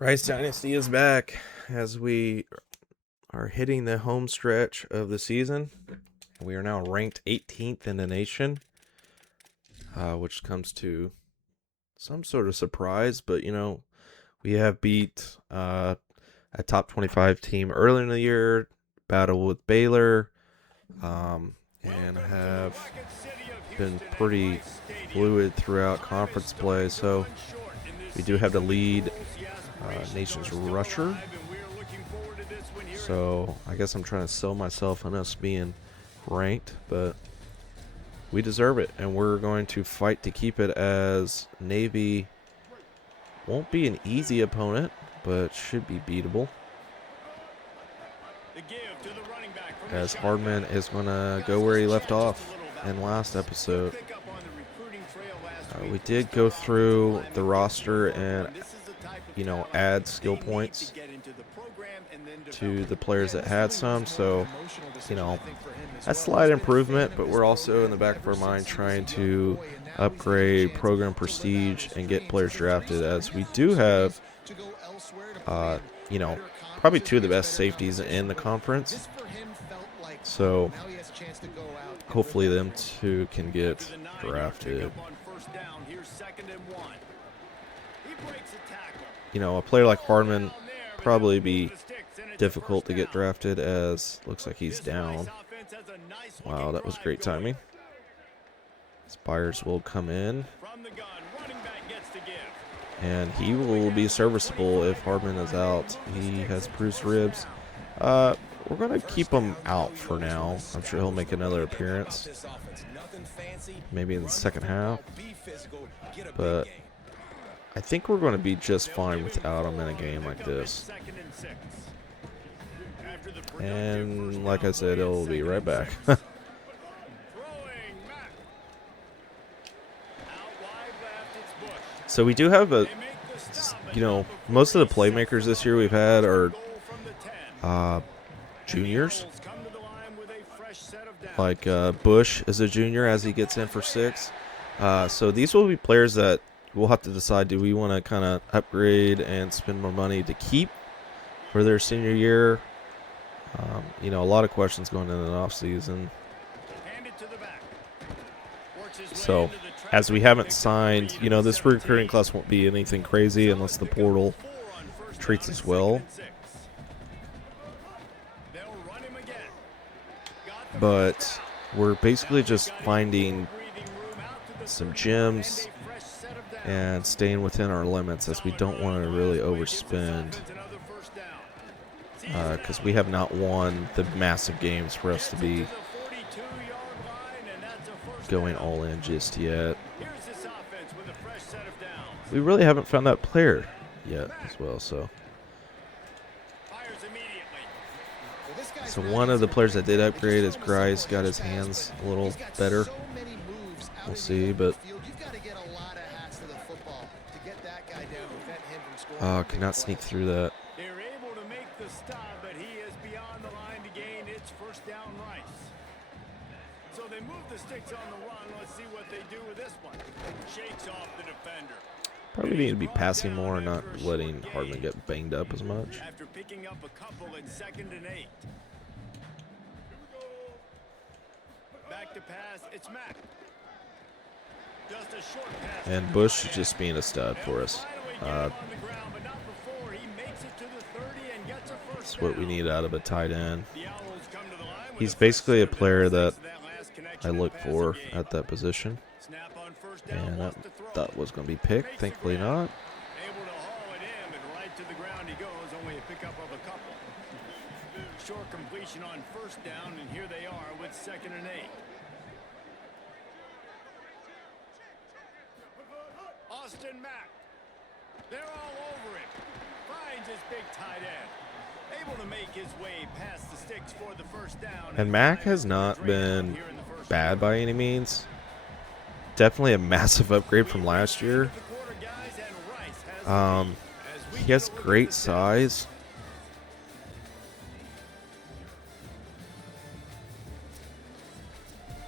Rice Dynasty is back as we are hitting the home stretch of the season. We are now ranked 18th in the nation, which comes to some sort of surprise. But, we have beat a top 25 team earlier in the year, battle with Baylor, and have been pretty fluid throughout conference play. So we do have the lead nation's rusher. So I guess I'm trying to sell myself on us being ranked, but we deserve it, and we're going to fight to keep it, as Navy won't be an easy opponent, but should be beatable. As Hardman is going to go where he left off in last episode. We did go through the roster and, add skill points to the players that had some. So, a slight improvement, but we're also in the back of our mind trying to upgrade program prestige and get players drafted, as we do have, probably two of the best safeties in the conference. So hopefully them two can get drafted. A player like Hardman probably be difficult to get drafted, as looks like he's down. Wow, that was great timing. Spires will come in, and he will be serviceable if Hardman is out. He has bruised ribs. We're going to keep him out for now. I'm sure he'll make another appearance, maybe in the second half. But I think we're going to be just fine without him in a game like this. And like I said, it'll be right back. So we do have most of the playmakers this year we've had are juniors. Like Bush is a junior as he gets in for 6. So these will be players that we'll have to decide, do we want to kind of upgrade and spend more money to keep for their senior year? A lot of questions going into the offseason. So as we haven't signed, this recruiting class won't be anything crazy unless the portal treats us well. But we're basically just finding some gems and staying within our limits, as we don't want to really overspend, because we have not won the massive games for us to be going all in just yet. We really haven't found that player yet as well. So one of the players that did upgrade is Grice. Got his hands a little better. We'll see, but cannot sneak through that. They're able to make the stop, but he is beyond the line to gain. It's first down Rice. So they move the sticks on the run. Let's see what they do with this one. Shakes off the defender. Probably need to be passing more and not letting Hardman get banged up as much. After picking up a couple at 2nd and 8. Back to pass, it's Mack. Just a short pass. And Bush is just being a stud for us. That's what we need out of a tight end. He's basically a player that I look for at that position. And that was going to be picked. Thankfully not. Able to haul it in, and right to the ground he goes. Only a pickup of a couple. Short completion on first down, and here they are with 2nd and 8. Austin Mack. They're all over him. Finds his big tight end. Able to make his way past the sticks for the first down. And Mack has not been bad by any means. Definitely a massive upgrade from last year. He has great size.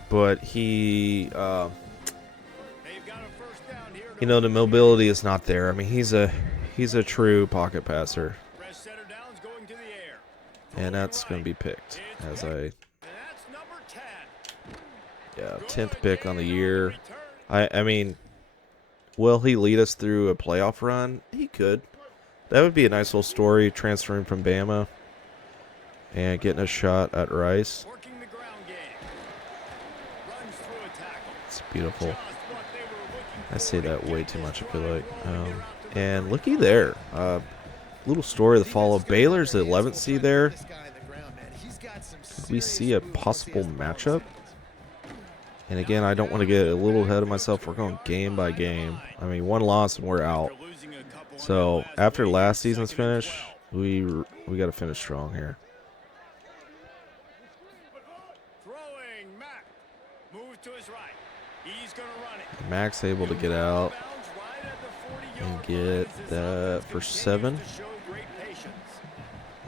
But he, the mobility is not there. I mean, he's a He's a true pocket passer. Press center down's going to the air. And that's going to be picked as And I, that's number 10. yeah, 10th pick on the year. I mean, will he lead us through a playoff run? He could. That would be a nice little story, transferring from Bama and getting a shot at Rice. Working the ground game. Runs through a tackle. It's beautiful. Just what they were looking I say for to that way get too this much, I feel drive like. rolling here out to the And 30. looky there. Little story to follow. Baylor's the 11th seed there. Could we see a possible matchup? And again, I don't want to get a little ahead of myself. We're going game by game. I mean, one loss and we're out. After losing a couple in So that last after week, last season's 2nd and finish, 12. we got to finish strong here. Throwing Mack. Moves to his right. He's going to run it. Max able to get out Bounds right at the 40-yard and line get as this that offense for continues 7. to show great patience.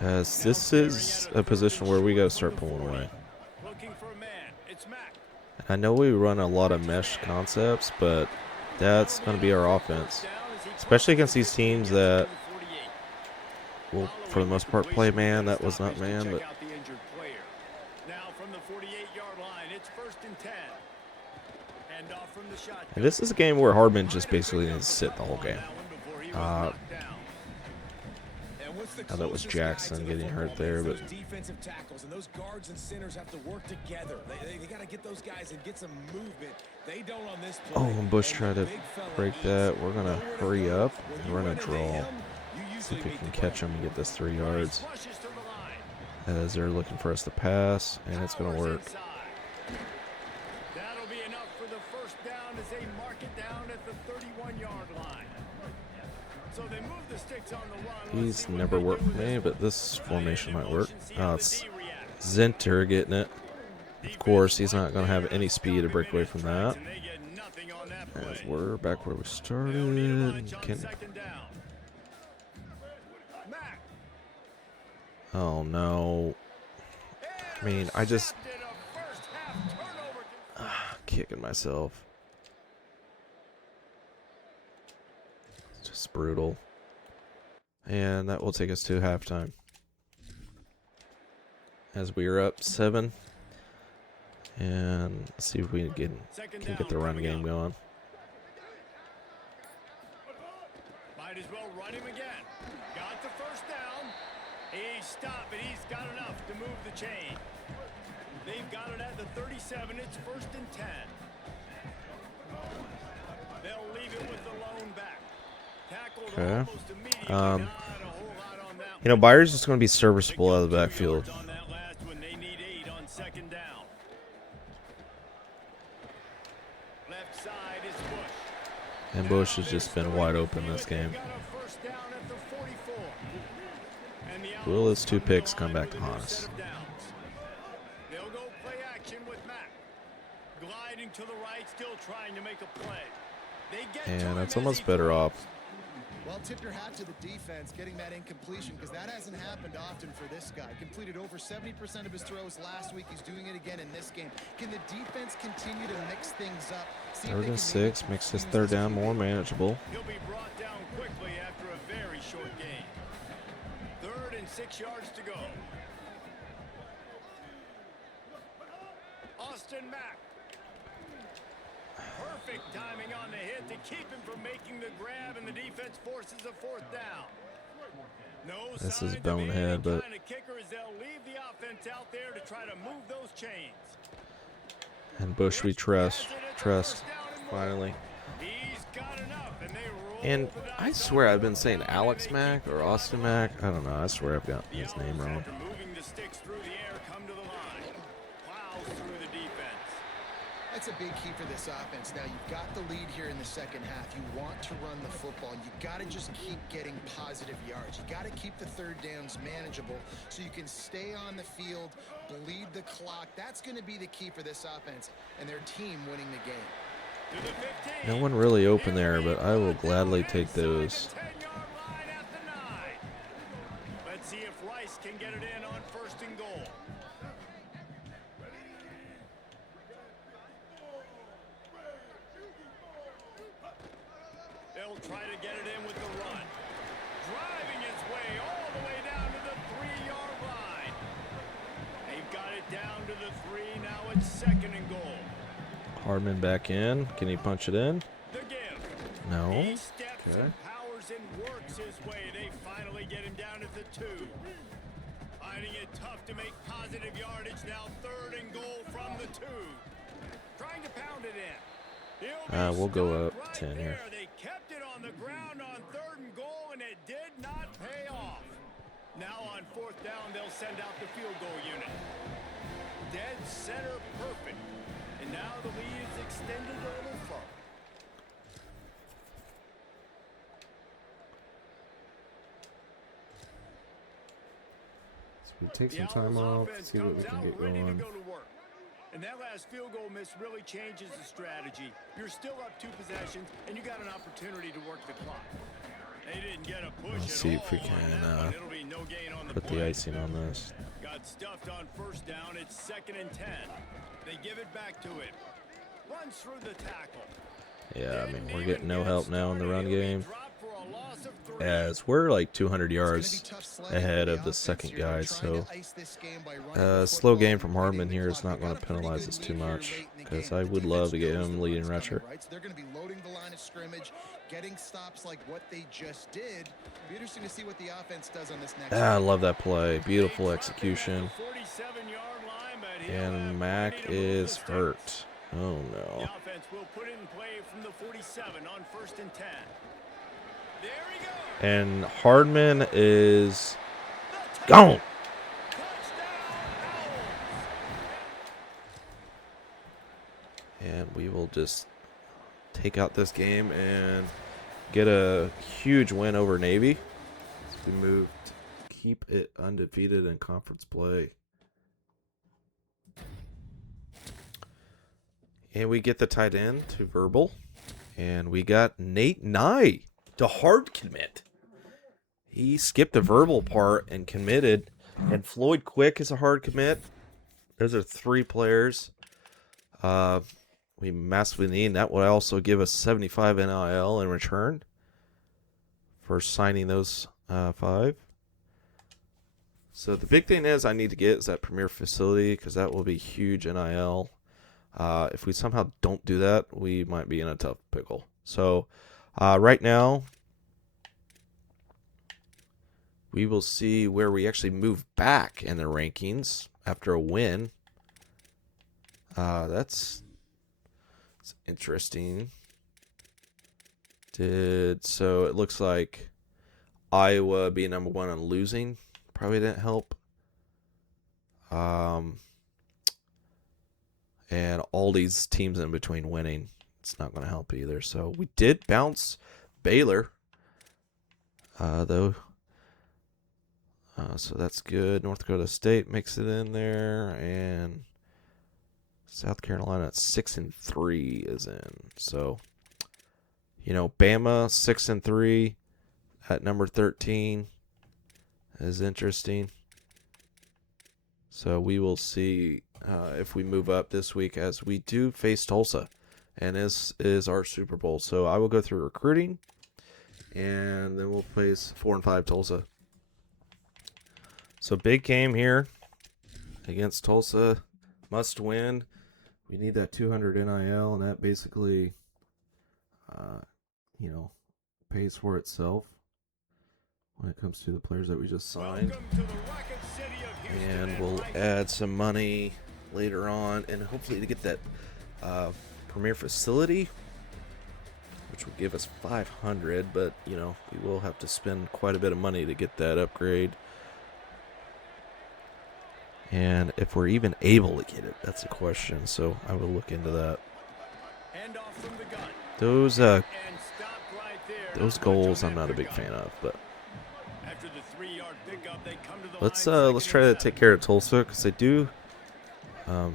As this is a position where we got to start pulling away. Looking for a man. It's Mack. I know we run a lot of mesh concepts, but that's going to be our offense. Especially against these teams that will, for the most part, play man. That was not man, but Now from the 48-yard line, it's 1st and 10. Hand off from the shotgun. and this is a game where Hardman just basically needs to sit the whole game. Now that was Jackson getting hurt there, but those defensive tackles and those guards and centers have to work together. They got to get those guys and get some movement. They don't on this play. oh, and Bush tried to break that. We're gonna hurry up and run a draw. See if we can catch him and get this 3 yards. Flushes to the line. As they're looking for us to pass, and it's gonna work. Inside. That'll be enough for the 1st down as they mark it down at the 31-yard line. So they move the sticks on the run. Let's He's see what never they worked do for with me, this but one. this formation might work. See Oh, how the it's D reacts. Zinter getting it. Of course, he's not going to have any speed to break away from that. And they get nothing on that As play. we're back where we started. They'll need a bunch on Can, 2nd down. Mack. oh, no. I mean, I just Intercepted, a first-half turnover. kicking myself. It's just brutal. And that will take us to halftime. As we are up 7. And let's see if we can get the run game going. Might as well run him again. Got the 1st down. He stopped, but he's got enough to move the chain. They've got it at the 37. It's 1st and 10. They'll leave it with the lone back. Tackled Okay. almost immediately. Um, Not a whole lot on that You know, one. Byers is going to be serviceable out of the Pick up 2 backfield. yards on that last one. They need 8 on 2nd down. Left side is Bush. And Bush has just been wide open this game. Got a 1st down at the 44. And the Will his Owls 2 come to the picks come line back to with a new haunt set us? of downs. They'll go play action with Mack. Gliding to the right, still trying to make a play. They get to And him that's as almost he better throws. off. Well, tip your hat to the defense getting that incompletion because that hasn't happened often for this guy. Completed over 70% of his throws last week. He's doing it again in this game. Can the defense continue to mix things up? See if 3rd they and can 6 maybe makes this confuse 3rd down this more QB. manageable. He'll be brought down quickly after a very short game. 3rd and 6 yards to go. Austin Mack. Perfect timing on the hit to keep him from making the grab, and the defense forces a 4th down. No This signs is of bonehead, any but kind of kicker as they'll leave the offense out there to try to move those chains. and Bush we trust. Has it at the Trust. 1st down and Finally. more. He's got enough, and they roll And the I dice swear on I've been it. saying Alex Mack or Austin Mack. I don't know. I swear I've got The his name Owls, wrong. after moving the sticks through the air, come to the line. Plows through the defense. That's a big key for this offense. Now, you've got the lead here in the 2nd half. You want to run the football. You got to just keep getting positive yards. You got to keep the 3rd downs manageable so you can stay on the field, bleed the clock. That's going to be the key for this offense and their team winning the game. To the 15. No one really open there, but I will gladly take those. Inside the 10-yard line at the 9. Let's see if Rice can get it in on 1st and goal. They'll try to get it in with the run. it's 2nd and goal. Hardman back in. Can he punch it in? The give. No. He steps Okay. and powers and works his way. They finally get him down at the 2. Finding it tough to make positive yardage. Now 3rd and goal from the 2. Trying to pound it in. We'll go Stopped up right 10 here. there. They kept it on the ground on 3rd and goal, and it did not pay off. Now on 4th down, they'll send out the field goal unit. Dead center perfect. And now the lead is extended a little further. So we take The some time Owls' off, offense see what we comes can out get ready to going. go to work. And that last field goal miss really changes the strategy. You're still up 2 possessions, and you got an opportunity to work the clock. They didn't get a push Let's at see if we all on can that one. It'll be no gain on the put the play. icing on this. Got stuffed on 1st down. It's 2nd and 10. They give it back to him. Runs through the tackle. Yeah, I mean, we're Didn't getting no even help get now in the run started. He'll be game, dropped for a loss of 3. as we're like 200 It's gonna be yards tough sledding ahead for of the offense second here. They're guy. trying So to ice this game by running the slow football game and from beating Hardman the here is clock. not They going got to a pretty penalize good us too lead here much, late in the because game. I The would defense love to get knows him the leading run's rusher. coming, right? So they're going to be loading the line of scrimmage, getting stops like what they just did. Be interesting to see what the offense does on this next I drive. love that play. Beautiful They dropped him at execution. the 47-yard line, but he'll have And plenty Mac to move the is sticks. hurt. Oh The no. offense will put it in play from the 47 on 1st and 10. There he goes. And Hardman is The gone. touchdown, Owls. And we will just take out this game and get a huge win over Navy. We moved, keep it undefeated in conference play. And we get the tight end to verbal. And we got Nate Nye to hard commit. He skipped the verbal part and committed. And Floyd Quick is a hard commit. Those are 3 players we massively need. That would also give us 75 NIL in return for signing those 5. So the big thing is I need to get is that premier facility, because that will be huge NIL. If we somehow don't do that, we might be in a tough pickle. So right now, we will see where we actually move back in the rankings after a win. That's interesting. So it looks like Iowa being number 1 on losing probably didn't help. And all these teams in between winning, it's not going to help either. So we did bounce Baylor, though. So that's good. North Dakota State makes it in there, and South Carolina at 6-3 is in. So, Bama 6-3 at number 13 is interesting. So we will see if we move up this week, as we do face Tulsa, and this is our Super Bowl. So I will go through recruiting, and then we'll face 4-5 Tulsa. So big game here against Tulsa, must win. We need that 200 NIL, and that basically, pays for itself when it comes to the players that we just signed. Welcome to the Rocket City of Houston. And we'll add some money later on, and hopefully to get that premier facility, which will give us 500, but we will have to spend quite a bit of money to get that upgrade. And if we're even able to get it, that's a question. So I will look into that. Hand off from the gun. Those And stopped right there. those goals I'm not a big fan of, but After the 3-yard pickup, they come to the let's line, try to take care of Tulsa, because they do The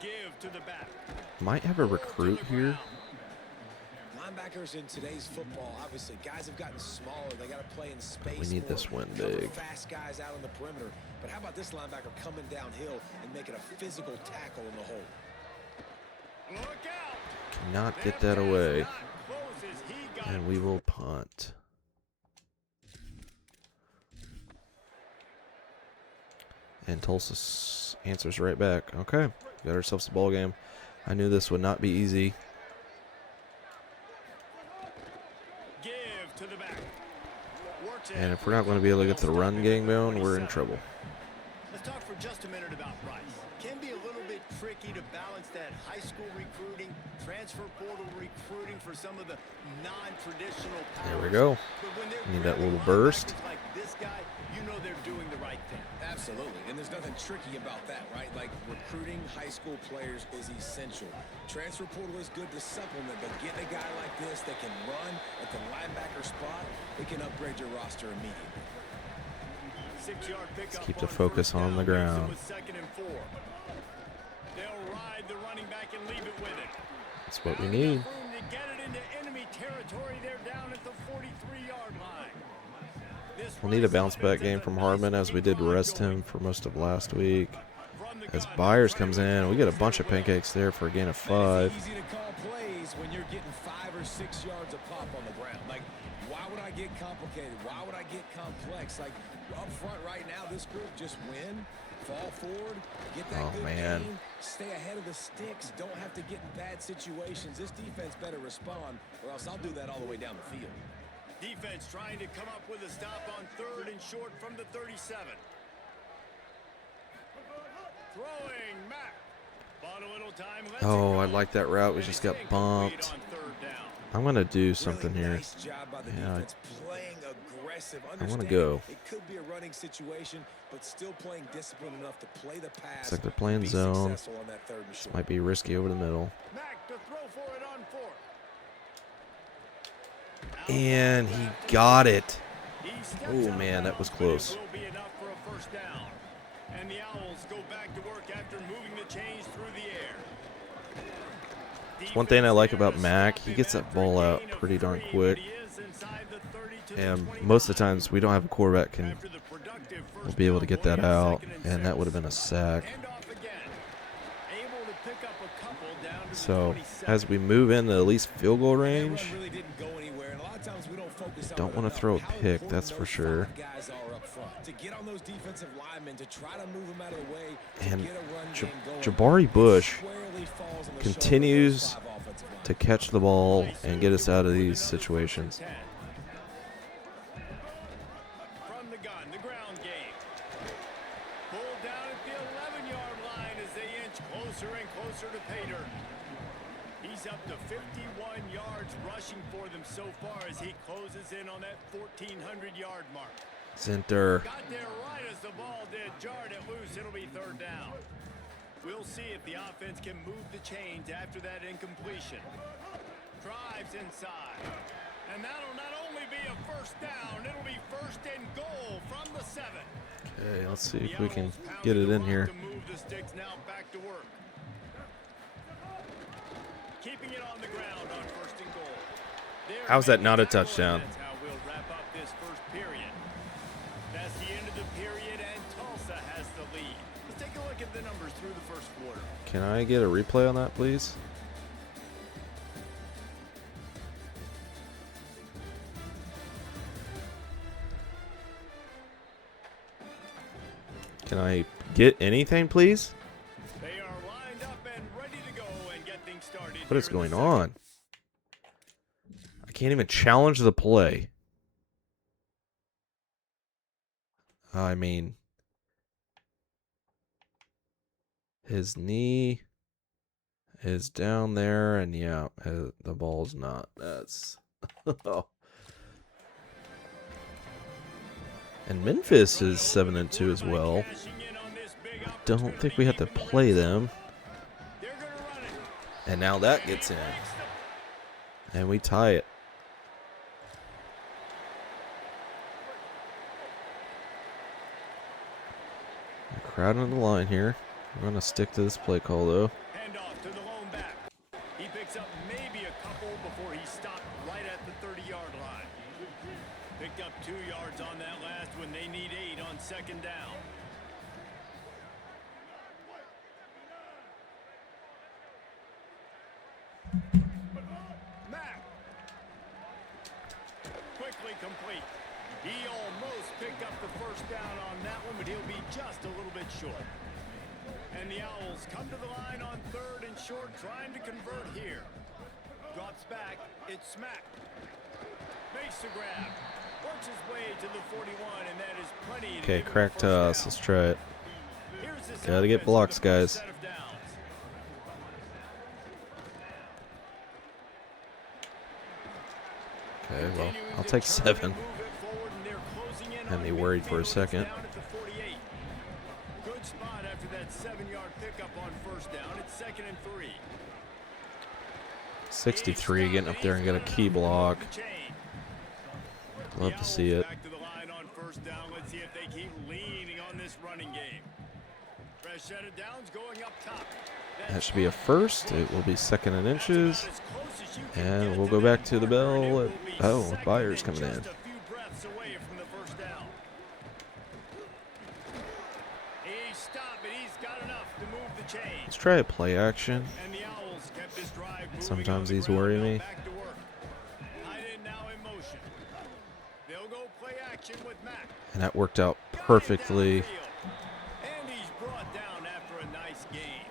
give to the back. might have a recruit here. Linebackers in today's football, obviously, guys have gotten smaller. They got to play in space. We need more, this win cover big. Fast guys out on the perimeter. But how about this linebacker coming downhill and making a physical tackle in the hole? Look out. Cannot get that away, Not close as he got and we will punt. And Tulsa answers right back. Okay. Got ourselves a ball game. I knew this would not be easy. Give to the back. Works And it. if we're not going to be able to get the run game going, we're in trouble. Let's talk for just a minute about Rice. Can be a little bit tricky to balance that high school recruiting, transfer portal recruiting for some of the non-traditional powers. There we go. But when they're Need that grabbing little burst. linebackers like this guy, you know they're doing the right thing. Absolutely, and there's nothing tricky about that, right? Like, recruiting high school players is essential. Transfer portal is good to supplement, but getting a guy like this that can run at the linebacker spot, it can upgrade your roster immediately. 6-yard pickup. keep the on focus first on the down, leaves them ground. with 2nd and 4. They'll ride the running back and leave it with it. That's what we Not need. enough room to get it into enemy territory. They're down at the 43-yard line. This We'll need a Rice bounce back offense game has a from nice Hardman as we looking did drive rest going. him for most of last week. From the As gun, Byers they'll comes try to in, we return get a this bunch of as well. pancakes there for a gain of It's 5. easy to call plays when you're getting 5 or 6 yards a pop on the ground. Like, why would I get complicated? Why would I get complex? Like, up front right now, this group just win, fall forward, get that Oh, good man. gain, stay ahead of the sticks, don't have to get in bad situations. This defense better respond, or else I'll do that all the way down the field. Defense trying to come up with a stop on 3rd and short from the 37. Throwing Mack. Bought a little time. Lets it Oh, go. I like that route. We And just it's got incomplete bumped. on 3rd down. I'm going to do something Really here. nice job by the Yeah, defense playing aggressive. I wanna Understand go. It could be a running situation, but still playing disciplined enough to play the pass. Looks like they're playing and be zone. successful on that 3rd and short. Might be risky over the middle. Mack to throw for it on 4th. And he got it. He steps Oh, out man, of that was bounds, close. but it will be enough for a 1st down. And the Owls go back to work after moving the chains through the air. One thing I like Defense there about to Mack, stop he him gets that after a ball out gain of pretty darn 3, quick. but he is inside the 30 to the And 29. most of the times we don't have a quarterback can After the productive will first be able to down get that play on out, 2nd and that would have 6. been a sack. Hand off again. Able to pick up a couple down to the So 27. as we move into at least field goal That range, run really didn't go anywhere, and a lot of times we don't focus on don't it wanna enough, throw a how pick, important that's for those sure. 5 guys are up front. To get on those defensive linemen, to try to move them out of the way, to And get a run Ja- game going, Jabari it Bush squarely falls on the continues shoulders of those 5 offensive linemen. to catch the ball and get us out of these situations. From the gun, the ground game. Pulled down at the 11-yard line as they inch closer and closer to pay dirt. He's up to 51 yards rushing for them so far as he closes in on that 1,400-yard mark. Center. Got there right as the ball did. Jarred it loose. It'll be 3rd down. We'll see if the offense can move the chains after that incompletion. Drives inside. And that'll not only be a 1st down, it'll be 1st and goal from the 7. Okay, let's see The if we can Owls pounding get it the in rock here. to move the sticks now back to work. Keeping it on the ground on 1st and goal. They're How's that making not a tackle, and touchdown? That's how we'll wrap up this 1st period. That's the end of the period, and Tulsa has the lead. Let's take a look at the numbers through the 1st quarter. Can I get a replay on that, please? Can I get anything, please? They are lined up and ready to go and get things started. What is here in the going second. on? I can't even challenge the play. I mean, his knee is down there, and yeah, the ball's not. That's and Memphis is 7-2 as well. Cashing in on this big Don't think we have to play them. They're gonna run it. And now that gets in. And we tie it. We're crowding the line here. We're going to stick to this play call, though. Hand off to the lone back. He picks up maybe a couple before he stopped right at the 30-yard line. Picked up 2 yards on that last when they need 8 on 2nd down. Mack. Quickly complete. He almost picked up the 1st down on that one, but he'll be just a little bit short. And the Owls come to the line on 3rd and short, trying to convert here. Drops back. It's Smack. Makes the grab. Works his way to the 41, and that is plenty. Okay, crack toss. Let's try it. Gotta get blocks, guys. Okay, well, I'll take 7. Had me worried for a second. Good spot after that 7-yard pickup on 1st down. It's 2nd and 3. 63, getting up there and get a key block. Love to see it. Back to the line on 1st down. Let's see if they keep leaning on this running game. Fresh set of downs going up top. That should be a first. It will be 2nd and inches. And we'll go back to the bell. Oh, Byers coming in. Let's try a play action. Sometimes these worry me. And that worked out perfectly. And he's brought down after a nice gain.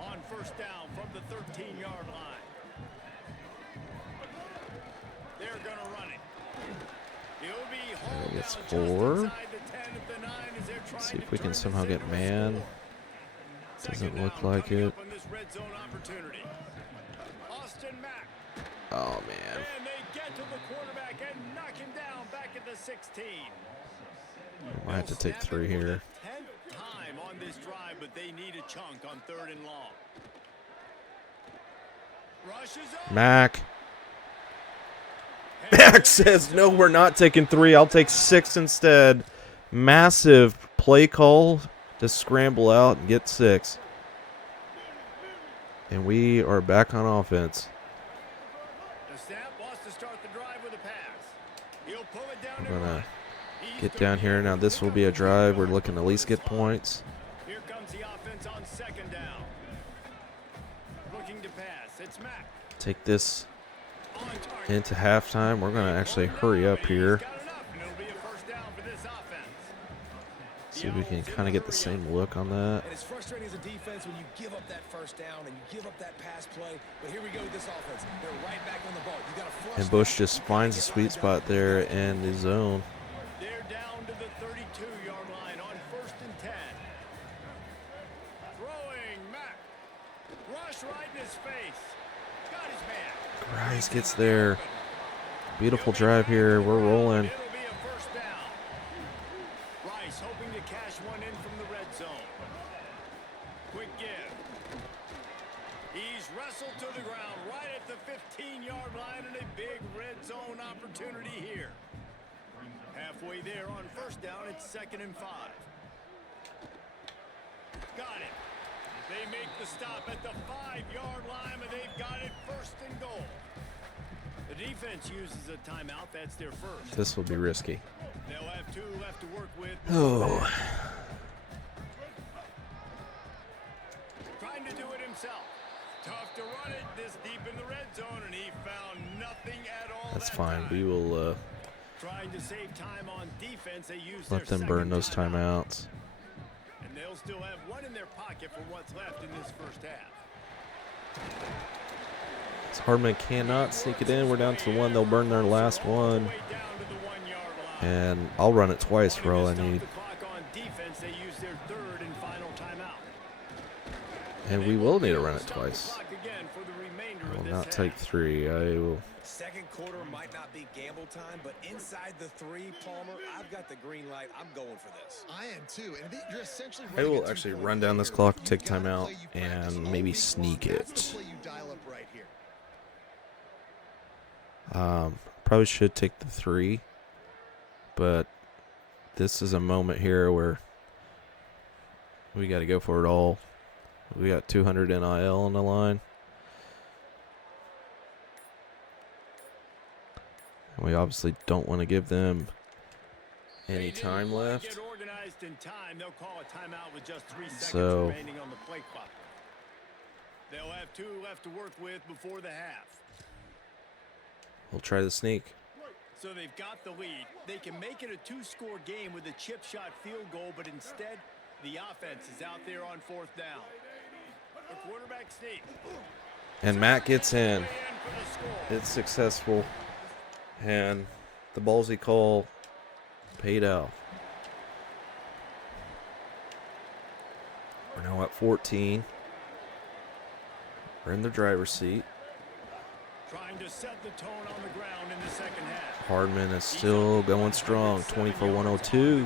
On 1st down from the 13-yard line. They're going to run it. He'll be hauled There gets down 4. just inside the 10 at the 9 as they're trying See if to we can turn somehow this get into a man. score. Doesn't Second look down like coming it. up on this red zone opportunity. Austin Mack. Oh, man. And they get to the quarterback and knock him down back at the 16. Might have to take 3 here. 10th time on this drive, but they need a chunk on 3rd and long. Rushes up. Mac. Mac says, no, we're not taking 3. I'll take 6 instead. Massive play call to scramble out and get 6. And we are back on offense. The snap wants to start the drive with a pass. He'll pull it down. We're going to get down here. Now this will be a drive. We're looking to at least get points. Here comes the offense on 2nd down. Looking to pass. It's Mack. Take this On target. into halftime. We're going to actually hurry up here. Got enough, and it'll be a 1st down for this offense. See if we can kind of get the same look on that. And it's frustrating as a defense when you give up that 1st down and you give up that pass play. But here we go with this offense. They're right back on the ball. You got to flush. And Bush just finds a sweet spot there in the zone. They're down to the 32-yard line on 1st and 10. Throwing Mack. Rush right in his face. Got his man. Rice gets there. Beautiful drive here. We're rolling. It'll be a 1st down. Rice hoping to cash one in from the red zone. Quick give. He's wrestled to the ground right at the 15-yard line and a big red zone opportunity here. Halfway there on 1st down, it's 2nd and 5. Got it. They make the stop at the 5-yard line, and they've got it 1st and goal. The defense uses a timeout. That's their first. This will be risky. They'll have 2 left to work with. Oh. Trying to do it himself. Tough to run it this deep in the red zone, and he found nothing at all. That's that fine. time. We will Trying to save time on defense. They use let their them burn second those timeout. timeouts. And they'll still have 1 in their pocket for what's left in this 1st half. Hardman cannot sneak it in. We're down to 1. They'll burn their last one. Way down to the 1-yard line. And I'll run it twice for all I Wanting to need. stop the clock on defense, they use their 3rd and final timeout. And we will need to run it twice. Clock again for the remainder I of will this not half. take 3. I will. 2nd quarter might not be gamble time, but inside the 3, Palmer, I've got the green light. I'm going for this. I am too. And you're essentially I will running a actually two-point run down this play clock, here. take You've got a timeout, play you practice and all maybe week sneak long. That's it. the play you dial up right here. Probably should take the 3. But this is a moment here where we got to go for it all. We got 200 NIL on the line. And we obviously don't want to give them any time left. Get organized in time. They'll call a timeout with just 3 seconds So- remaining on the play clock. They'll have 2 left to work with before the half. We'll try the sneak. So they've got the lead. They can make it a 2-score game with a chip shot field goal, but instead The offense is out there on 4th down. The quarterback sneak. And Matt gets in. For the score. It's successful. And the ballsy call paid out. We're now at 14. We're in the driver's seat. Trying to set the tone on the ground in the second half. Hardman is still going strong. 24-102.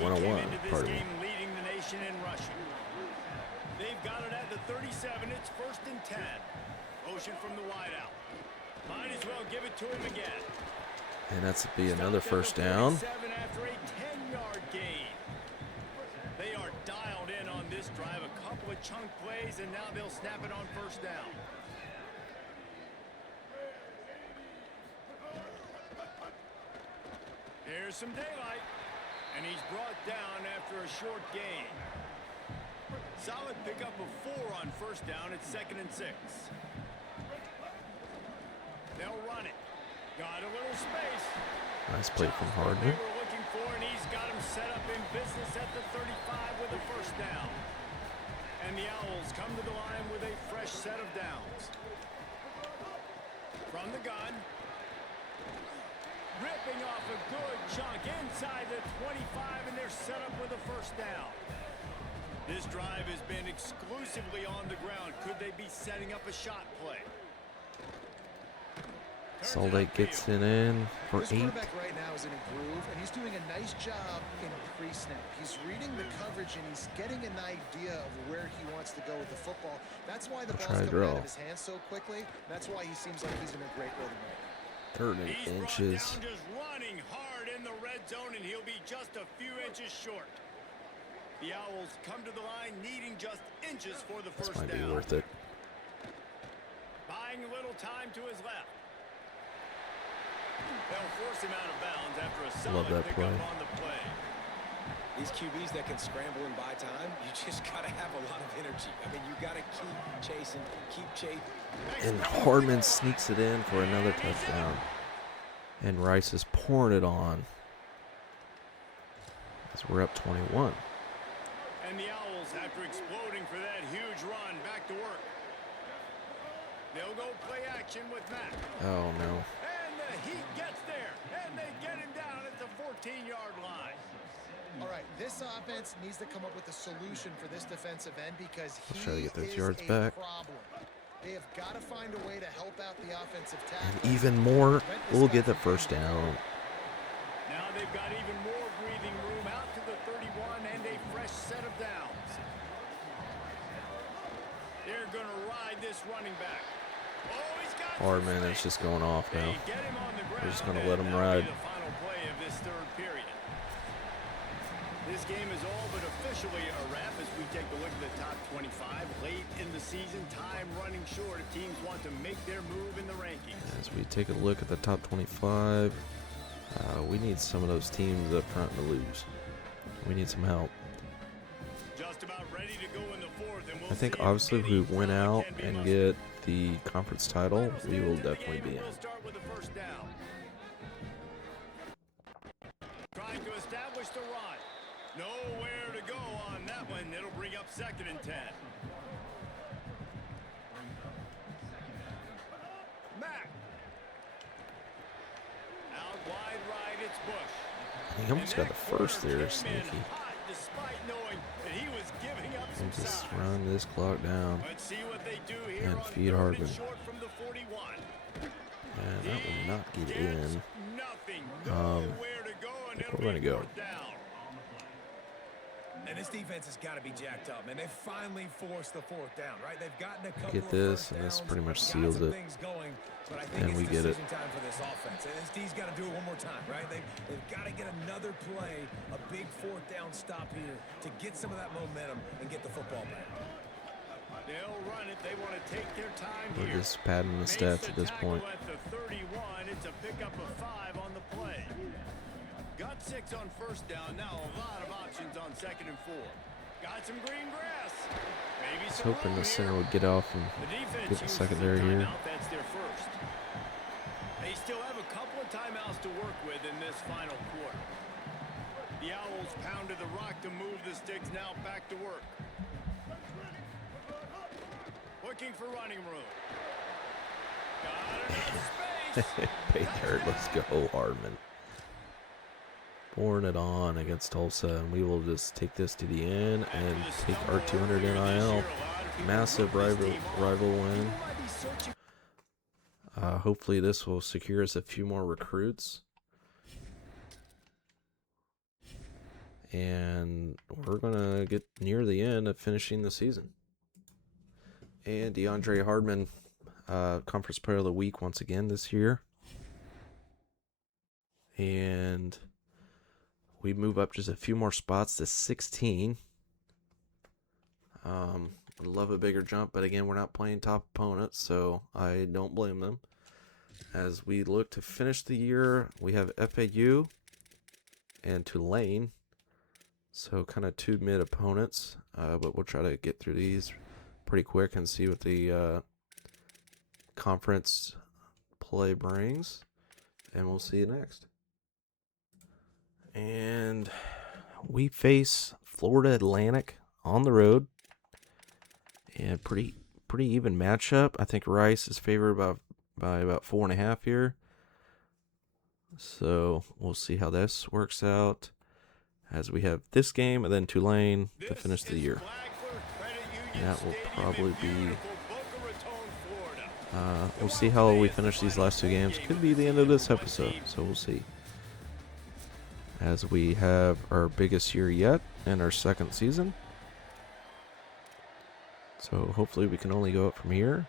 101, pardon me. Leading the nation in rushing. They've got it at the 37. It's 1st and 10. Motion from the wideout. Might as well give it to him again. And that's be another first down. After a 10-yard gain. They are dialed in on this drive. A couple of chunk plays, and now they'll snap it on 1st down. Here's some daylight. And he's brought down after a short gain. Solid pickup of 4 on 1st down. It's 2nd and 6. They'll run it. Got a little space. Nice play from Hardman. They were looking for, and he's got him set up in business at the 35 with a 1st down. And the Owls come to the line with a fresh set of downs. From the gun. Ripping off a good chunk inside the 25, and they're set up with a 1st down. This drive has been exclusively on the ground. Could they be setting up a shot play? Solday gets it in for This 8. quarterback right now is in a groove, and he's doing a nice job in pre-snap. He's reading the coverage, and he's getting an idea of where he wants to go with the football. That's why the ball's coming out of his hands so quickly. That's why he seems like he's in a great rhythm right now. 3rd and He's inches. brought down just running hard in the red zone, and he'll be just a few inches short. The Owls come to the line needing just inches for the This first might be down. worth it. Buying a little time to his left. They'll force him out of bounds after a solid that pickup play. on the play. These QBs that can scramble and buy time, you just got to have a lot of energy. I mean, you got to keep chasing, keep chasing. And Hardman sneaks it in for another touchdown. And Rice is pouring it on. As we're up 21. And the Owls, after exploding for that huge run, back to work. They'll go play action with Matt. Oh, no. And the Heat gets there. And they get him down at the 14-yard line. All right, this offense needs to come up with a solution for this defensive end because he Let's try to get those is yards a back. problem. They have got to find a way to help out the offensive And tackle. even more, Prevent this we'll guy get the from first getting down. Now they've got even more breathing room out to the 31 and a fresh set of downs. They're going to ride this running back. Oh, he's got Hardman is just going off now. They get him on the ground. They're just gonna and let him that'll ride. be the final play of this 3rd period. This game is all but officially a wrap as we take a look at the top 25. Late in the season, time running short. Teams want to make their move in the rankings. As we take a look at the top 25, we need some of those teams up front to lose. We need some help. Just about ready to go in the 4th, and we'll I think see if obviously if we any win drama out can be and mustered. get the conference title, Final we will stands of the definitely game, be in. We'll start with the 1st down. Trying to establish the run. Nowhere to go on that one. It'll bring up 2nd and 10. Mack. Out wide right, it's Bush. He almost got the first there, sneaky. Despite knowing that he was giving up And some just size. run this clock down. Let's see what they do here And on feed 3rd Hardman. and short from the 41. And that will not get in. Nothing. Nowhere to go, and think we're gonna go. And this defense has got to be jacked up, man. They finally forced the 4th down, right? They've gotten a couple Get of this, first and this downs, pretty much got seals some it. things going, but I think And it's we get it. decision time for this offense. And this D's got to do it one more time, right? They've got to get another play, a big 4th down stop here to get some of that momentum and get the football back. They'll run it. They want to take their time We're here. just padding the Makes stats the at this tackle point. At the 31, it's a pickup of 5 on the play. Got 6 on 1st down. Now a lot of options on 2nd and 4. Got some green grass. Maybe I was some hoping room the here. center would get off and The defense get the uses secondary a here. timeout. That's their first. They still have a couple of timeouts to work with in this final quarter. The Owls Owls pounded the rock to move the sticks. Now back to work. Looking for running room. Got enough space. Pay third. Let's go, Hardman. Pouring it on against Tulsa, and we will just take this to the end and take our 200 NIL. Massive rival win. Hopefully this will secure us a few more recruits. And we're going to get near the end of finishing the season. And DeAndre Hardman, Conference Player of the Week once again this year. And we move up just a few more spots to 16. Would love a bigger jump, but again, we're not playing top opponents, so I don't blame them. As we look to finish the year, we have FAU and Tulane, so kind of two mid opponents, but we'll try to get through these pretty quick and see what the conference play brings, and we'll see you next. And we face Florida Atlantic on the road. And pretty even matchup. I think Rice is favored by about 4.5 here. So we'll see how this works out as we have this game and then Tulane to finish the year. And that will probably be. We'll see how we finish these last two games. Could be the end of this episode, so we'll see. As we have our biggest year yet in our second season. So hopefully we can only go up from here.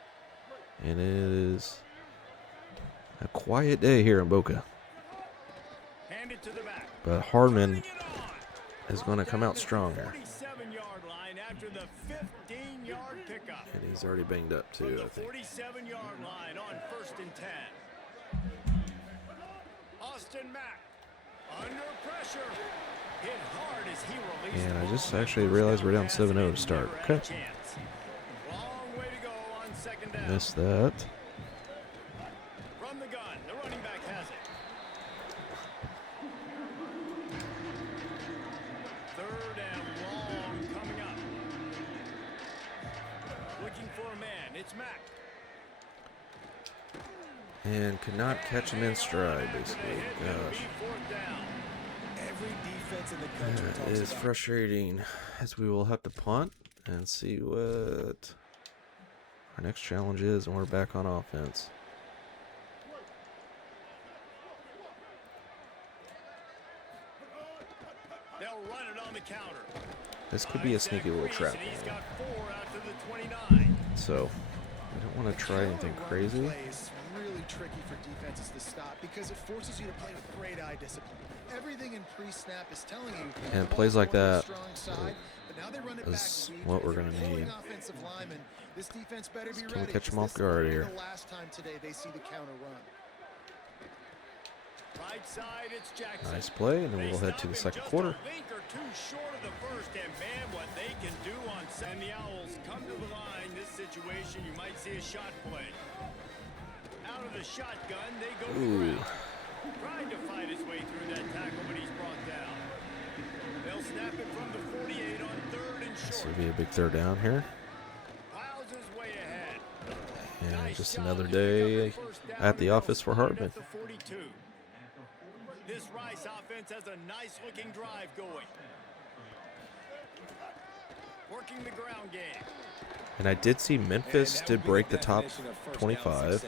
And it is a quiet day here in Boca. But Hardman is going to come out stronger. And he's already banged up too, I think. 47-yard line on 1st and 10. Austin Mack under pressure. Hit hard as he released. And I just actually realized we're down 7-0 to start. Okay. Missed that. From the gun, the running back has it. 3rd and long coming up. Looking for a man. It's Mack. And could not catch him in stride, basically. Gosh. That is frustrating, as we will have to punt and see what our next challenge is, and we're back on offense. They'll run it on the counter. This could be a sneaky little trap. So, I don't want to try anything crazy. It's really tricky for defenses to stop because it forces you to play with great eye discipline. Everything in pre-snap is telling you. And plays like that is what we're going to need. Can we catch them off guard here? Nice play, and then we'll head to the second quarter. And the Owls come to the line. This situation, you might see a shot play. Out of the shotgun, they go to the ground. Trying to fight his way through that tackle, but he's brought down. They'll snap it from the 48 on 3rd and short. This will be a big third down here. Piles his way ahead. And just another day at the office for Hardman. This Rice offense has a nice looking drive going. Working the ground game. And I did see Memphis did break the top 25.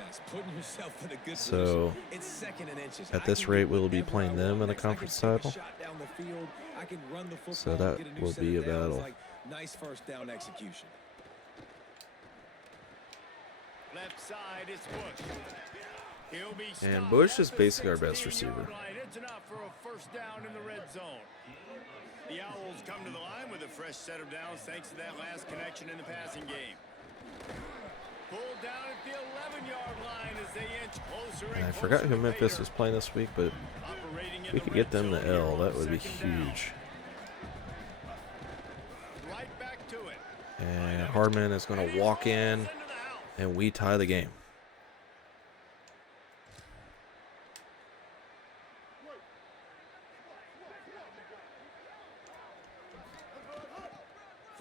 So at this rate, we'll be playing them in the conference title. So that will be a battle. Nice first down execution. Left side is Bush. He'll be And Bush is basically our best receiver. It's enough for a first down in the red zone. The Owls come to the line with a fresh set of downs thanks to that last connection in the passing game. Pulled down at the 11-yard line as they inch closer. And I forgot who Memphis was playing this week, but if we could get them the L, that would be huge. Right back to it. And Hardman is going to walk in, and we tie the game.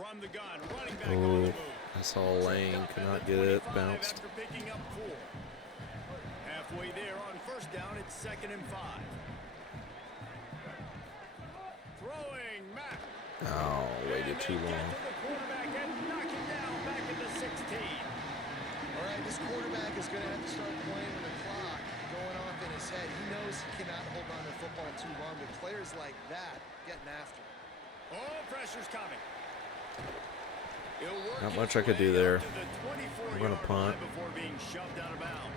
from the gun, running back on the Oh, move. I saw Lane, could not get it, bounced. After picking up 4. Halfway there on first down, it's 2nd and 5. Throwing Mack. Oh, waited too And they get long. to the quarterback and knock him down back at the 16. All right, this quarterback is going to have to start playing with the clock going off in his head. He knows he cannot hold on to the football too long, but players like that getting after him. Oh, pressure's coming. Not much I could do there. I'm gonna punt. Before being shoved out of bounds.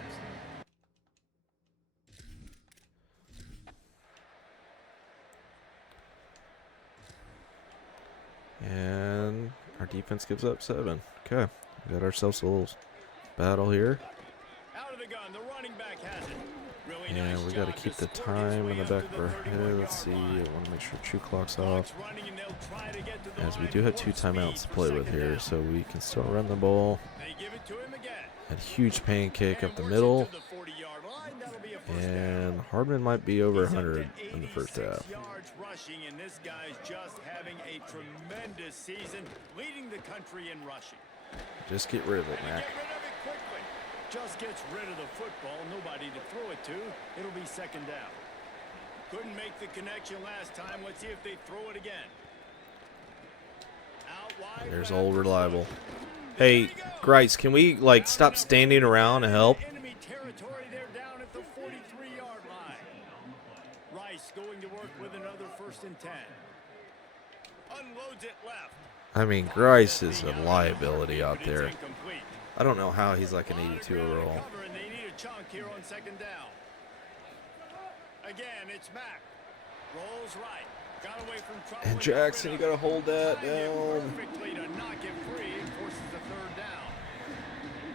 And our defense gives up 7. Okay, we got ourselves a little battle here. Out of the gun, the running back has it. Really And nice we got to job keep the sport his time way in the up back to of our 31 head. Let's see. I yard line. want to make sure true clock's Clock's off. running and they'll try to get to the As we line do have with 2 speed timeouts to for play with second here, down. so we can still run the ball. They give it to him again. A huge pancake up And the works it middle. to the 40-yard line. That'll be a first down. And Hardman might be over He's up to 100 in the first 86 half. yards rushing, and this guy's just having a tremendous season, leading the country in rushing. Just get rid of it, And Mac. get rid of it quickly. Just gets rid of the football. Nobody to throw it to. It'll be 2nd down. Couldn't make the connection last time. Let's see if they throw it again. Out wide. There's back old to reliable. throw. Hey, There he goes. Grice, can we like stop standing around and help? Enemy territory. They're down at the 43-yard line. Rice going to work with another 1st and 10. Unloads it left. I mean, Grice is a liability out But it's there. incomplete. I don't know how he's like an 82 On the ground overall. cover, and they need a chunk here on 2nd down. Again, it's Mack. Rolls right. Got away from trouble. And with Jackson, you Britta. got to hold that Timed it down. perfectly to knock it free and forces the 3rd down.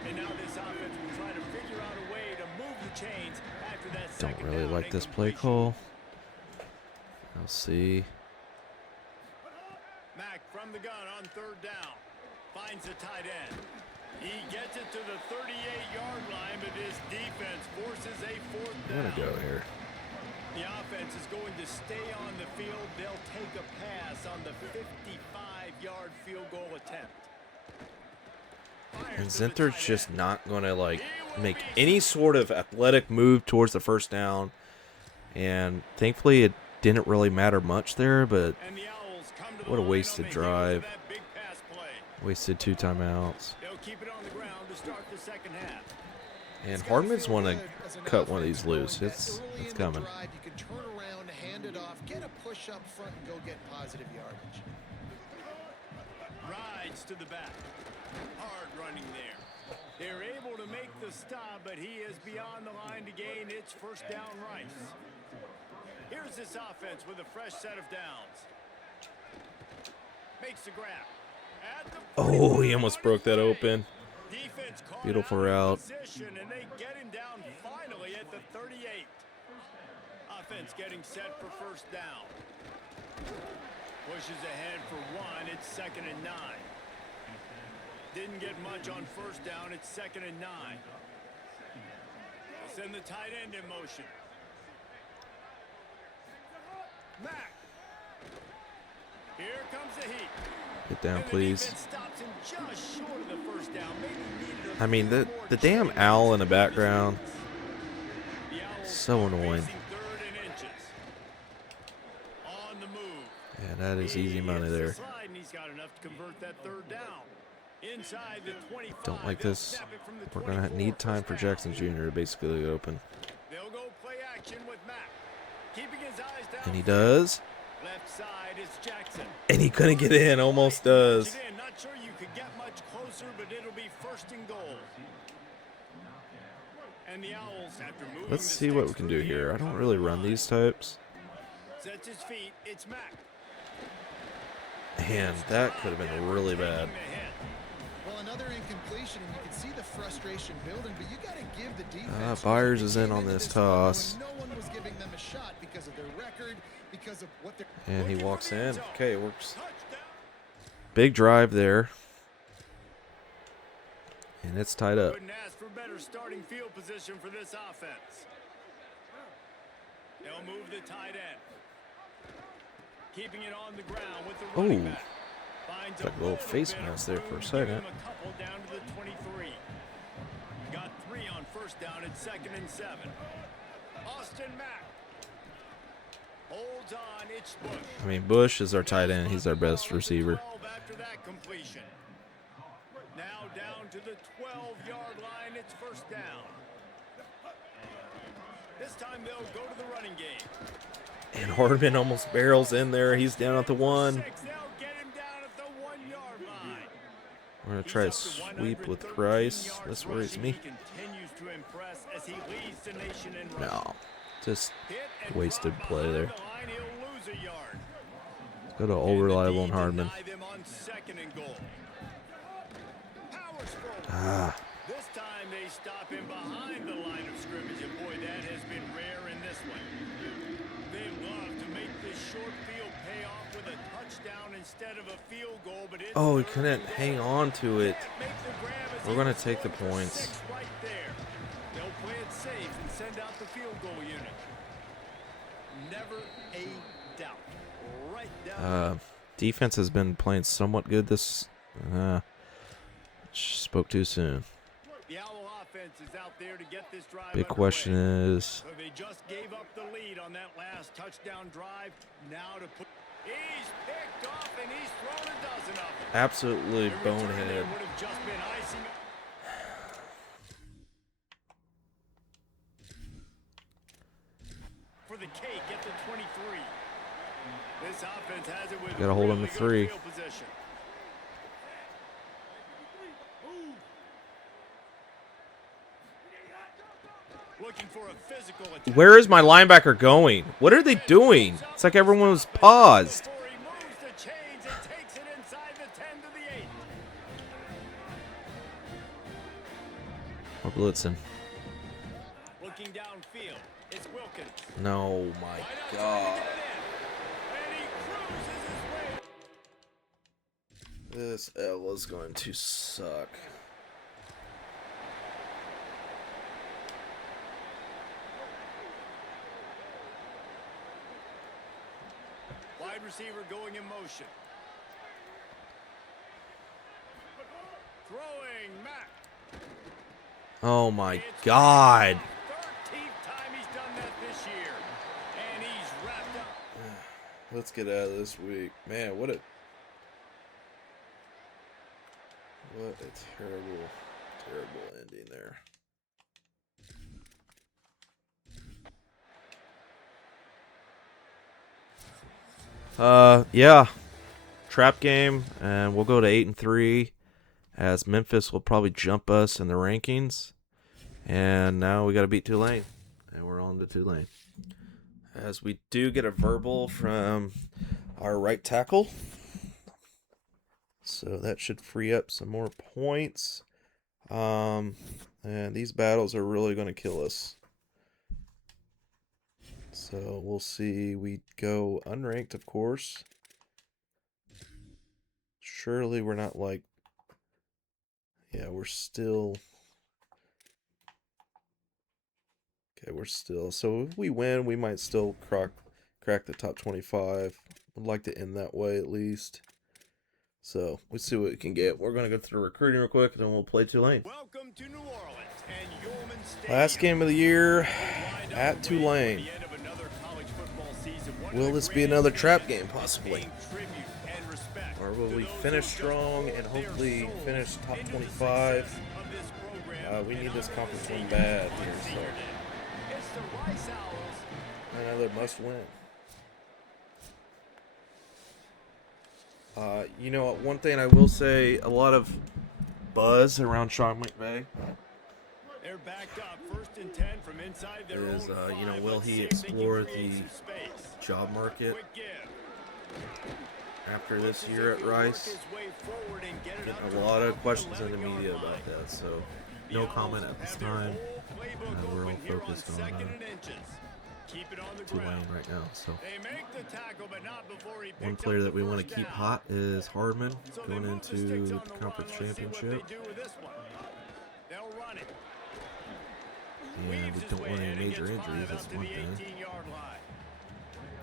And now this offense will try to figure out a way to move the chains after that Don't second really down like this play incompletion. call. I'll see. Mack from the gun on 3rd down. Finds the tight end. He gets it to the 38-yard line, but his defense forces a 4th I'm down. going to go here. The offense is going to stay on the field. They'll take a pass on the 55-yard field goal attempt. And Fires to the Zinter's tight just end. not going to like make any sort of athletic move towards the 1st down. And thankfully it didn't really matter much there, but And the Owls come to the what a line wasted on the heels of drive. that big pass play. Wasted 2 timeouts. They'll keep it on the ground to start the 2nd half. And Hardman's want to cut one of these loose. It's coming. Drive, you can turn around, hand it off, get a push up front, and go get positive yardage. Rides to the back. Hard running there. They're able to make the stop, but he is beyond the line to gain. It's 1st down Rice. Here's this offense with a fresh set of downs. Makes the grab. At the Oh, he 45 almost on broke his that way. open. Defense caught Beautiful out of route. position, and they get him down finally at the 38. Offense getting set for 1st down. Pushes ahead for 1. It's 2nd and 9. Didn't get much on 1st down. It's 2nd and 9. They'll send the tight end in motion. Mack. Here comes the heat. Get down, And the please. defense stops him just short of the 1st down. Maybe needed a I mean, the few damn more owl in the changes. background. The Owls So are annoying. facing 3rd and inches. On the move. Yeah, that is easy money He hits the there. slide, and he's got enough to convert that 3rd down. Inside the 25. Don't like They'll this. snap it from the We're going to 24, need time 1st for down. Jackson Jr. to basically open. They'll go play action with Mack. Keeping his eyes down. And he does. Left side is Jackson. And he couldn't get in. Almost does. Punch it in. Not sure you could get much closer, but it'll be 1st and goal. And the Owls, after moving Let's the see what we sticks can through do the here. air, I don't cover really the run line. these types. Sets his feet. It's Mack. And that could have been really bad. Taking the hit. Well, another incompletion, and you can see the frustration building, but you got to give the defense. Byers credit. is They in came on into this one knowing toss. No one was giving them a shot because of their record, because of what they're. And he Looking for walks the end in. zone. Okay, it works. Touchdown. Big drive there. And it's tied up. Couldn't ask for better starting field position for this offense. They'll move the tight end. Keeping it on the ground with the running Ooh. back. Finds Got a little face mask there for a second. A couple down to the 23. Got 3 on first down at 2nd and 7. Austin Mack holds on. It's Bush. I mean, Bush is our tight end. He's our best receiver. After that completion. Now down to the 12-yard line. It's first down. This time they'll go to the running game. And Hardman almost barrels in there. He's down at the 1. They'll get him down at the 1-yard line. We're going to try to sweep with Rice. This worries me. He continues to impress as he leads the nation in rushing. No, just Hit and wasted drop play behind there. the line, he'll lose a yard. Go to all reliable on And Hardman. deny them on 2nd and goal. Powers forward. Ah, This time they stop him behind the line of scrimmage, and boy, that has been rare in this one. They love to make this short field pay off with a touchdown instead of a field goal, but it's oh, he third couldn't and goal. hang on to it. Can't make the grab as We're he gonna gets take the going for points. 6 right there. They'll play it safe and send out the field goal unit. Never a doubt. Right down. Defense has been playing somewhat good this. Spoke too soon. The Owl offense is out there to get this drive Big underway. question is, So they just gave up the lead on that last touchdown drive. Now to put, he's picked off and he's thrown a dozen of them. absolutely The return there bonehead. would have just been icing. For the cake at the 23. This offense has it with Gotta hold him to really good 3. field position. Looking for a physical attack. Where is my linebacker going? What are they doing? It's like everyone was paused. Before he moves the chains and takes it inside the 10 to the 8. We're blitzing. Looking downfield, it's Wilkins. No, my Wide out, God. trying to get it in. And he cruises his way. This L is going to suck. Wide receiver going in motion. Throwing Mack. Oh my It's God. 13th time he's done that this year. And he's wrapped up. Let's get out of this week. Man, what a terrible, terrible ending there. Yeah. Trap game, and we'll go to 8-3 as Memphis will probably jump us in the rankings. And now we got to beat Tulane, and we're on to Tulane. As we do get a verbal from our right tackle. So that should free up some more points. And these battles are really going to kill us. So we'll see. We go unranked, of course. Surely we're not like... Yeah, we're still... Okay, we're still... So if we win, we might still crack the top 25. I'd like to end that way at least. So we'll see what we can get. We're going to go through recruiting real quick, and then we'll play Tulane. Welcome to New Orleans and Yeoman Stadium. Last game of the year at Tulane. The end of another college football season. One Will of the this be another greatest trap things game, possibly? paying tribute and respect Or will to we those finish who strong just and put their hopefully soul finish top into the 25? success of this program We need and this honor conference the win seniors bad on here, senior so day. It's the Rice Owls. another must win. You know, one thing I will say, a lot of buzz around Sean McVay They're backed up, 1st and 10 from inside their is, own 5. you know, will Let's he see if they can explore create the some space. job market Quick give. after this Looks as year if at he'll work Rice? his way forward and get it Getting up a to lot of about questions in the 11-yard media line. about that, so The no Owls comment at this have their time. whole playbook We're all open here on focused on 2nd and inches. Keep it on the Tulane ground. right now. So They make the tackle, but not before he one picked player up that the we want to first keep down. hot is Hardman So they going move the into sticks the on the conference run. Let's see what championship. they do with this one. They'll run it. And we Weaves his don't way want any in and major gets 5 injuries. up That's to one the thing. 18-yard line.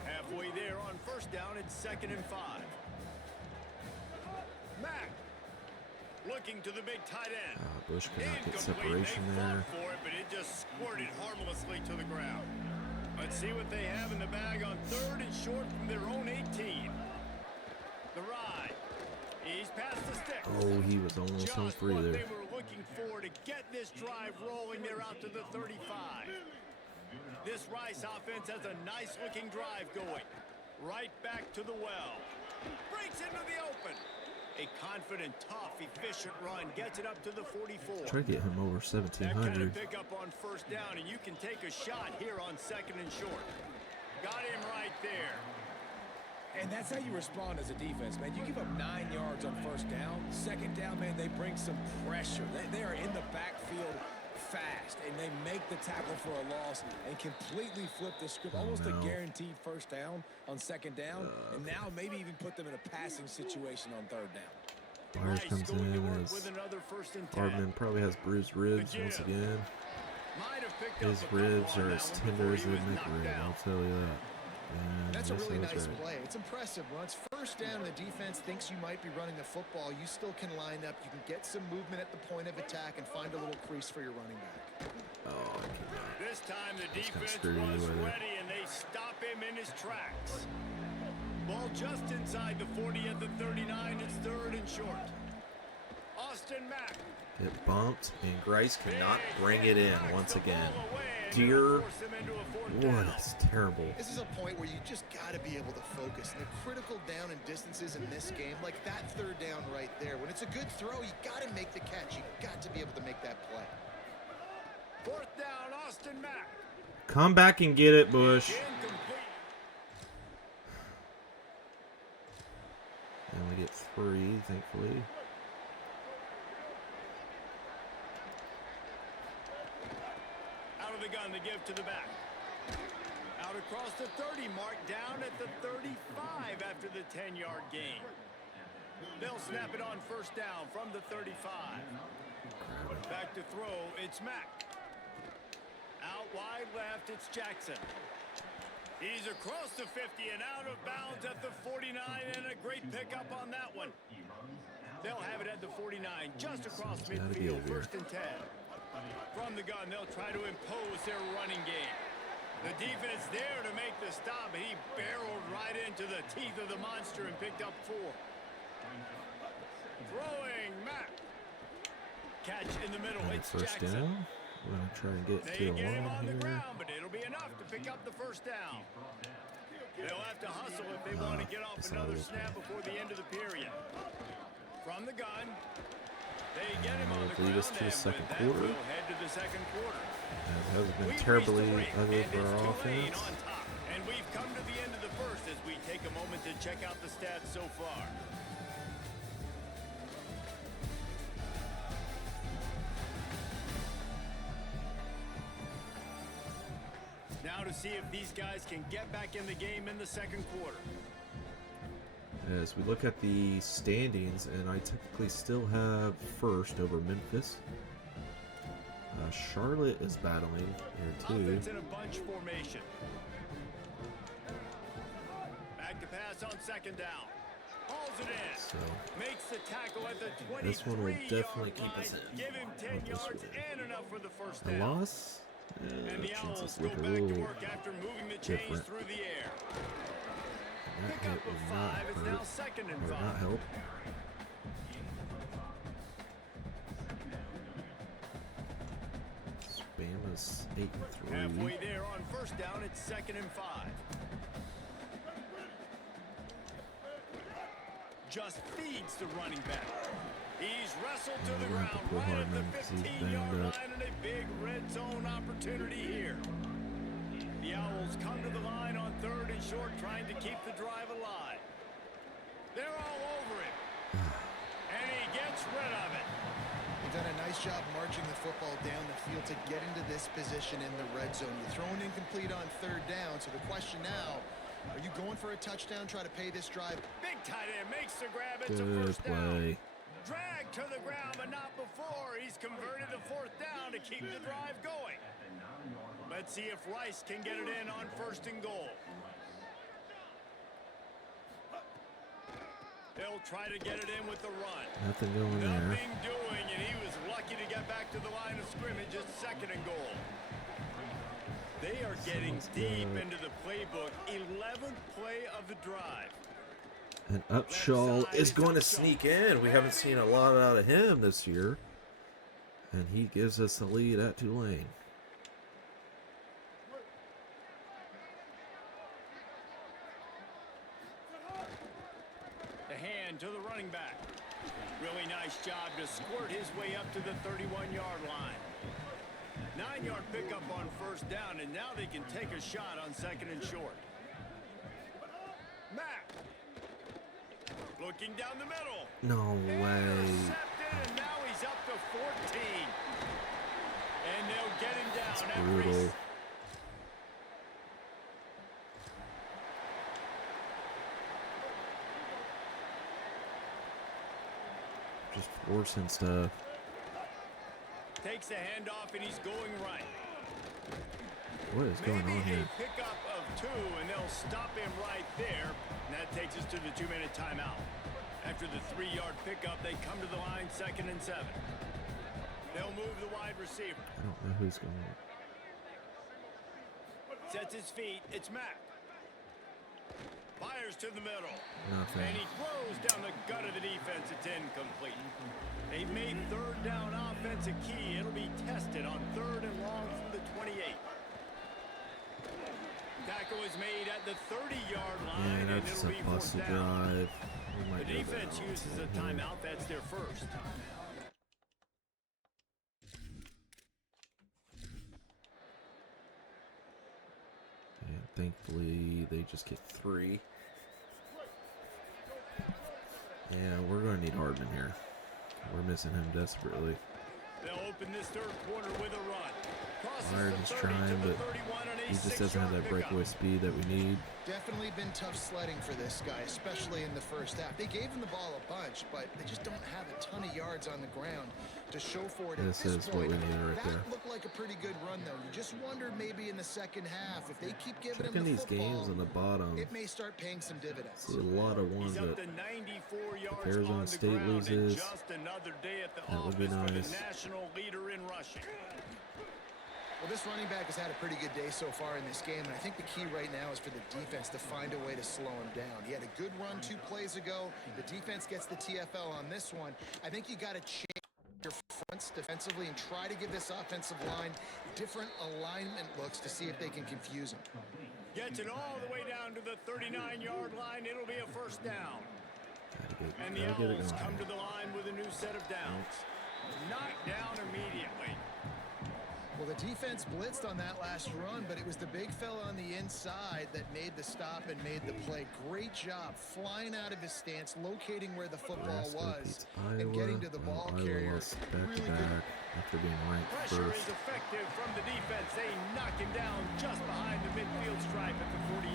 Halfway there on 1st down, it's 2nd and 5. Mack. Looking to the big tight end. Bush could not get Incomplete. separation They there. fought for it, but it just squirted harmlessly to the ground. Let's see what they have in the bag on 3rd and short from their own 18. The ride. He's past the sticks. Oh, he was almost on Just 3 what there. they were looking for to get this drive rolling. They're out to the 35. This Rice offense has a nice-looking drive going. Right back to the well. Breaks into the open. A confident, tough, efficient run gets it up to the 44. Try to get him over That kind 1,700. of pickup on 1st down, and you can take a shot here on 2nd and short. Got him right there. And that's how you respond as a defense, man. You give up 9 yards on 1st down. 2nd down, man, they bring some pressure. They are in the backfield fast, and they make the tackle for a loss and completely flip the script. Almost a guaranteed 1st down on 2nd down, and now maybe even put them in a passing situation on 3rd down. Myers Rice comes going to in work as with another 1st and 10. Hardman probably has bruised ribs once again. Might have picked His up a couple ribs on are that as one tender before as he a was neck knocked rib, down. I'll tell you that. And That's a really yes, nice right. play. It's impressive. When it's 1st down and the defense thinks you might be running the football, you still can line up. You can get some movement at the point of attack and find a little crease for your running back. Oh, I cannot. This time the Just gonna defense screw you was with it. ready, and they stop him in his tracks. Ball just inside the 40 at the 39. It's 3rd and short. Austin Mack. It bumped, and Grice cannot bring it in once again. Dear, Dear, what is terrible. This is a point where you just got to be able to focus. And the critical down and distances in this game, like that 3rd down right there, when it's a good throw, you got to make the catch. You got to be able to make that play. 4th down, Austin Mack. Come back and get it, Bush. Incomplete. And we get 3, thankfully. Out of the gun to give to the back. Out across the 30 mark, down at the 35 after the 10-yard gain. They'll snap it on 1st down from the 35. Back to throw, it's Mack. Out wide left, it's Jackson. He's across the 50 and out of bounds at the 49, and a great pickup on that one. They'll have it at the 49, just across midfield, 1st and 10. From the gun, they'll try to impose their running game. The defense there to make the stop, and he barreled right into the teeth of the monster and picked up 4. Throwing, Mack. Catch in the middle, And it's 1st Jackson. down. We're going to try and get They to a get him on line the here. ground, but it'll be enough to pick up the 1st down. They'll have to hustle if they want to get off another snap before the end of the period. From the gun, they get him on the That'll lead ground, us to the and second with that, quarter. we'll head to the 2nd quarter. That hasn't been We've terribly reached the break, ugly and for it's our Tulane offense. on top. And we've come to the end of the 1st as we take a moment to check out the stats so far. Now to see if these guys can get back in the game in the 2nd quarter. As we look at the standings, and I technically still have 1st over Memphis. Charlotte is battling here too. Offense in a bunch formation. Back to pass on 2nd down. Hauls it in. So Makes the tackle at the 23-yard this one will definitely keep us line. in. Give him 10 Not this yards one. and enough for the 1st a down. loss. And the Owls Chances go look a back to little. work after moving the chains different. through the air. That Pick hit up would of not 5. It's hurt. now 2nd and Or 5. not help. Bama's 8-3. Halfway there on 1st down, it's 2nd and 5. Just feeds the running back. He's wrestled to the we're gonna have ground to pull right at Hardman 'cause he's the banged 15-yard up. line, and a big red zone opportunity here. The Owls come to the line on 3rd and short, trying to keep the drive alive. They're all over him. And he gets rid of it. You've done a nice job marching the football down the field to get into this position in the red zone. You're throwing incomplete on 3rd down, so the question now, are you going for a touchdown, try to pay this drive? Big tight end makes the grab. It's a Good 1st down. play. Drag to the ground, but not before. He's converted to 4th down to keep the drive going. Let's see if Rice can get it in on 1st and goal. He'll try to get it in with the run. Nothing going there. Nothing doing, and he was lucky to get back to the line of scrimmage at 2nd and goal. They are getting deep into the playbook. 11th play of the drive. And Upshaw is going to sneak in. We haven't seen a lot out of him this year. And he gives us the lead at Tulane. The hand to the running back. Really nice job to squirt his way up to the 31-yard line. 9-yard pickup on 1st down, and now they can take a shot on 2nd and short. Mack. Looking down the middle. No way. Intercepted, and now he's up to 14. And they'll get him down. That's at brutal. Reese. Just forcing stuff. Takes the handoff, and he's going right. What is going on here? Maybe a pickup of 2, and they'll stop him right there. And that takes us to the 2-minute timeout. After the 3-yard pickup, they come to the line 2nd and 7. They'll move the wide receiver. I don't know who's going on. Sets his feet. It's Mack. Fires to the middle. Nothing. And he throws down the gut of the defense. It's incomplete. They've made 3rd down offense a key. It'll be tested on 3rd and long from the 28. Tackle is made at the 30-yard line, Yeah, and that's it'll a be busted 4th down. drive. We might The go defense down. uses a timeout. That's their first. And thankfully, they just get 3. Yeah, we're going to need Hardman here. We're missing him desperately. They'll open this 3rd quarter with a run. Crosses Hardman's the 30 trying, to the but 31 and a he just doesn't have 6-yard that pickup. breakaway speed that we need. Definitely been tough sledding for this guy, especially in the first half. They gave him the ball a bunch, but they just don't have a ton of yards on the ground to show for it. This is what we need right there. That looked like a pretty good run, though. You just wonder maybe in the second half, if they keep giving Checking him the these games on football, the bottom. it may start paying some dividends. See a lot of ones He's up that to 94 yards Arizona on the State ground, loses, and just another day at the that would be office for nice. the national leader in rushing. Well, this running back has had a pretty good day so far in this game, and I think the key right now is for the defense to find a way to slow him down. He had a good run 2 plays ago. The defense gets the TFL on this one. I think you got to change your fronts defensively and try to give this offensive line different alignment looks to see if they can confuse him. Gets it all the way down to the 39-yard line. It'll be a 1st down. And the gotta get it Owls going. come to the line with a new set of downs. Knocked down immediately. Well, the defense blitzed on that last run, but it was the big fella on the inside that made the stop and made the play. Great job flying out of his stance, locating where the football was, and getting to the ball carrier. Really good. After being ranked Pressure first. is effective from the defense. They knock him down just behind the midfield stripe at the 48.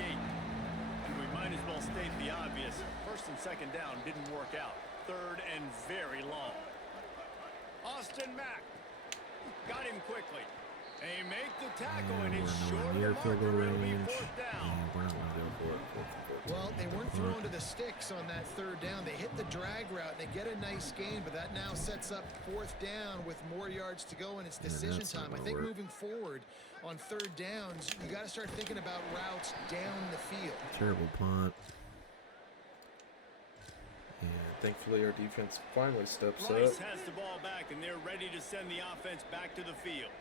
And we might as well state the obvious. 1st and 2nd down didn't work out. 3rd and very long. Austin Mack got him quickly. They make the tackle, and it's We're short nowhere of the near field goal marker. It'll be range. 4th down. And we're not going to go for it. 4th and 14. Well, they weren't thrown to the sticks on that 3rd down. They hit the drag route, and they get a nice gain, but that now sets up 4th down with more yards to go, and it's decision that's not time. I gonna think work. moving forward on 3rd downs, you got to start thinking about routes down the field. Terrible punt. And thankfully our defense finally steps Rice up. has the ball back, and they're ready to send the offense back to the field.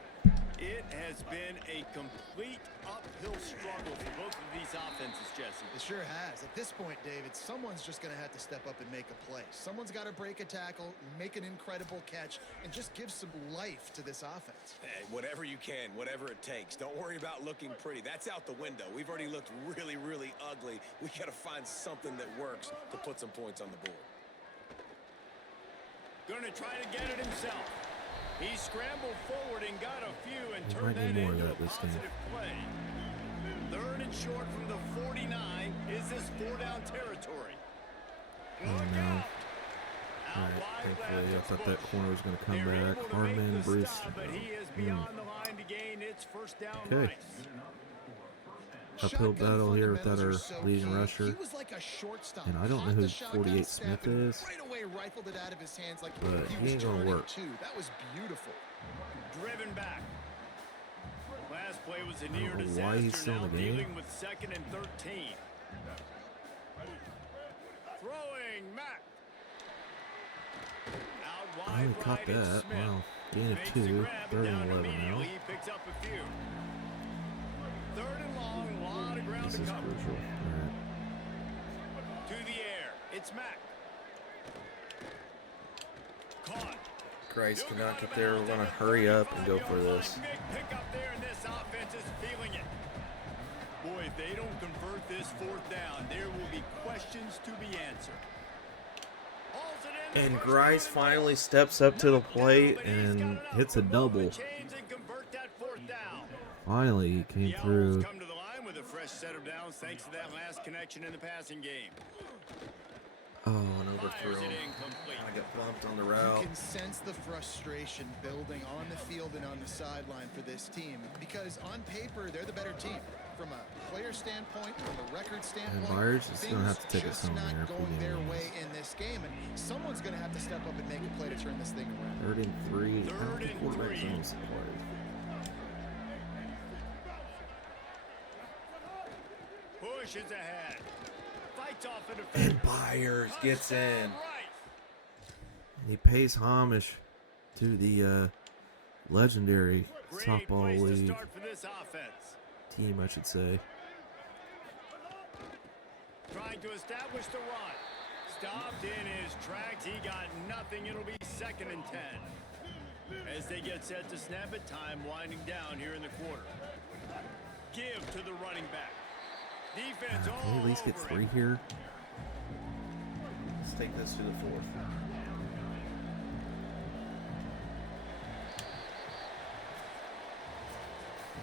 It has been a complete uphill struggle for both of these offenses, Jesse. It sure has. At this point, David, someone's just going to have to step up and make a play. Someone's got to break a tackle, make an incredible catch, and just give some life to this offense. Hey, whatever you can, whatever it takes. Don't worry about looking pretty. That's out the window. We've already looked really, really ugly. We got to find something that works to put some points on the board. Going to try to get it himself. He scrambled forward and got a few and We turned might that need more of into that a this game. positive play. 3rd and short from the 49. Is this 4-down territory? Oh Look no. out. Alright, Out wide thankfully I left, thought it's that Bush. corner was going to come They're back. able to Hardman, make the Bruce. stop, but he is beyond the line to gain. It's 1st down. Okay. Rice. uphill battle here without our leading rusher. And I don't know who 48 Smith is, but he ain't gonna work. That was beautiful. Driven back. Last play was a I near don't know why he's disaster, still in now the game. dealing with 2nd and 13. Throwing Mack. Out I wide only caught right, it's that. Smith. Wow. Gain of Makes the 2, grab, 3rd down and 11 now. immediately, he picks up a few. 3rd and long, a lot of ground This to is cover. crucial. Alright. To the air, it's Mack. Caught. Grice cannot get there. We're going to hurry up and go for this. Big pickup there, and this offense is feeling it. Boy, if they don't convert this 4th down, there will be questions to be answered. Hauls it in, And first Grice down, finally steps up to the plate and hits a double. chains and convert that 4th down. Finally, he came The Owls through. come to the line with a fresh set of downs thanks to that last connection in the passing game. Oh, an overthrow. Fires it incomplete. I got bumped on the You route. can sense the frustration building on the field and on the sideline for this team because on paper they're the better team. From a player standpoint, from a record standpoint, Byers is gonna have to take us things home just there not if we going get their wins. way in this game, and someone's going to have to step up and make a play to turn this thing around. 3rd and 3. I don't 3rd think and quarterback 3. zone's play. Pushes ahead. Fights off a defender. And Byers gets in. Right. He pays homage to the legendary Great softball place to league start for this offense. team, I should say. Trying to establish the run. Stopped in his tracks. He got nothing. It'll be 2nd and 10. As they get set to snap it, time winding down here in the quarter. Give to the running back. Defense Can all we at least get over 3 it. here? Let's take this to the 4th.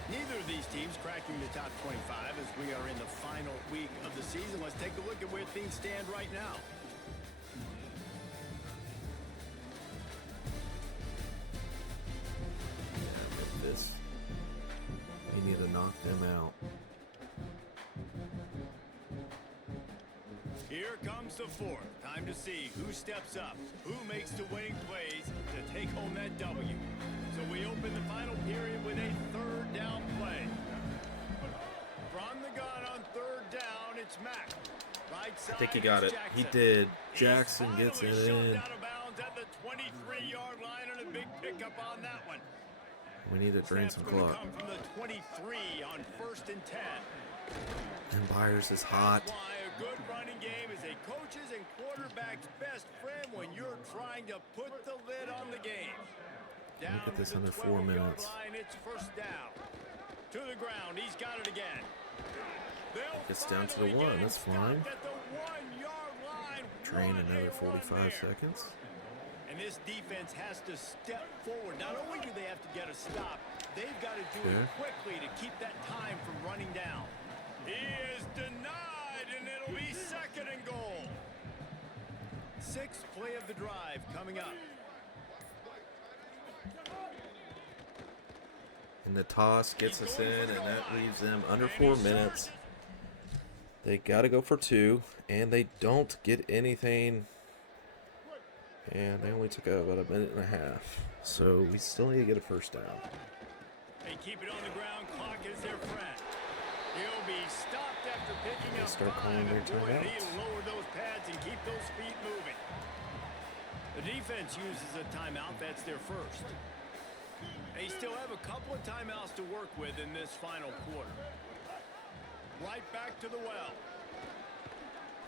Neither of these teams cracking the top 25 as we are in the final week of the season. Let's take a look at where things stand right now. This. We need to knock them out. Here comes the 4th. Time to see who steps up, who makes the winning plays to take home that W. So we open the final period with a 3rd down play. From the gun on 3rd down, it's Mack. Right side, I think he got it's it. He Jackson. did. He's Jackson gets finally it shoved in. out of bounds at the 23-yard line, and a big pickup on that one. We need to drain some Snap's gonna clock. come from the 23 on 1st and 10. And Byers is hot. That's why a good running game is a coach's and quarterback's best friend when you're trying to put the lid on the game. Down Look at this to the under 4 12-yard minutes. line, it's 1st down. To the ground, he's got it again. They'll Gets down to the finally 1, get him that's fine. stopped at the 1-yard line. Train What a another run 45 there. seconds. And this defense has to step forward. Not only do they have to get a stop, they've got to do it Okay. quickly to keep that time from running down. He is denied, and it'll be 2nd and goal. 6th play of the drive coming up. And the toss gets us in, and that leaves them under 4 minutes. They got to go for 2, and they don't get anything. And they only took about a minute and a half. So we still need to get a 1st down. They keep it on the ground. Clock is their friend. He'll be stopped after picking They up start 5. calling their And boy, timeouts. he'll lower those pads and keep those feet moving. The defense uses a timeout. That's their 1st. They still have a couple of timeouts to work with in this final quarter. Right back to the well.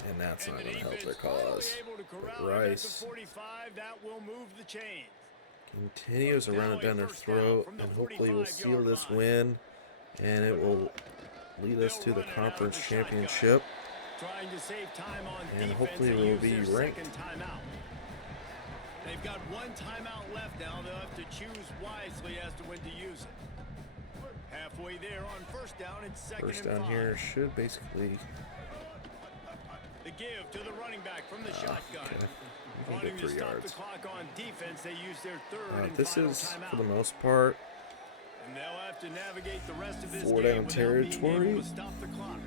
And that's And not the going to help defense their finally cause. able to But corral him at the Rice 45. That will move the chains. continues to run it down their throat, and hopefully we'll seal this win, and it will lead us to the conference championship. Trying to save time on And defense, hopefully they we'll use be their ranked. 2nd timeout. They've got 1 timeout left now. They'll have to choose wisely as to when to use it. Halfway there on 1st down. It's 2nd First and down 5. here should basically. The give to the running back from the shotgun. Okay. We can Wanting get to 3 stop yards. the clock on defense, they use their 3rd and This final is, timeout. for the most part, And they'll have to navigate the rest of this Four game down without being territory. able to stop the clock.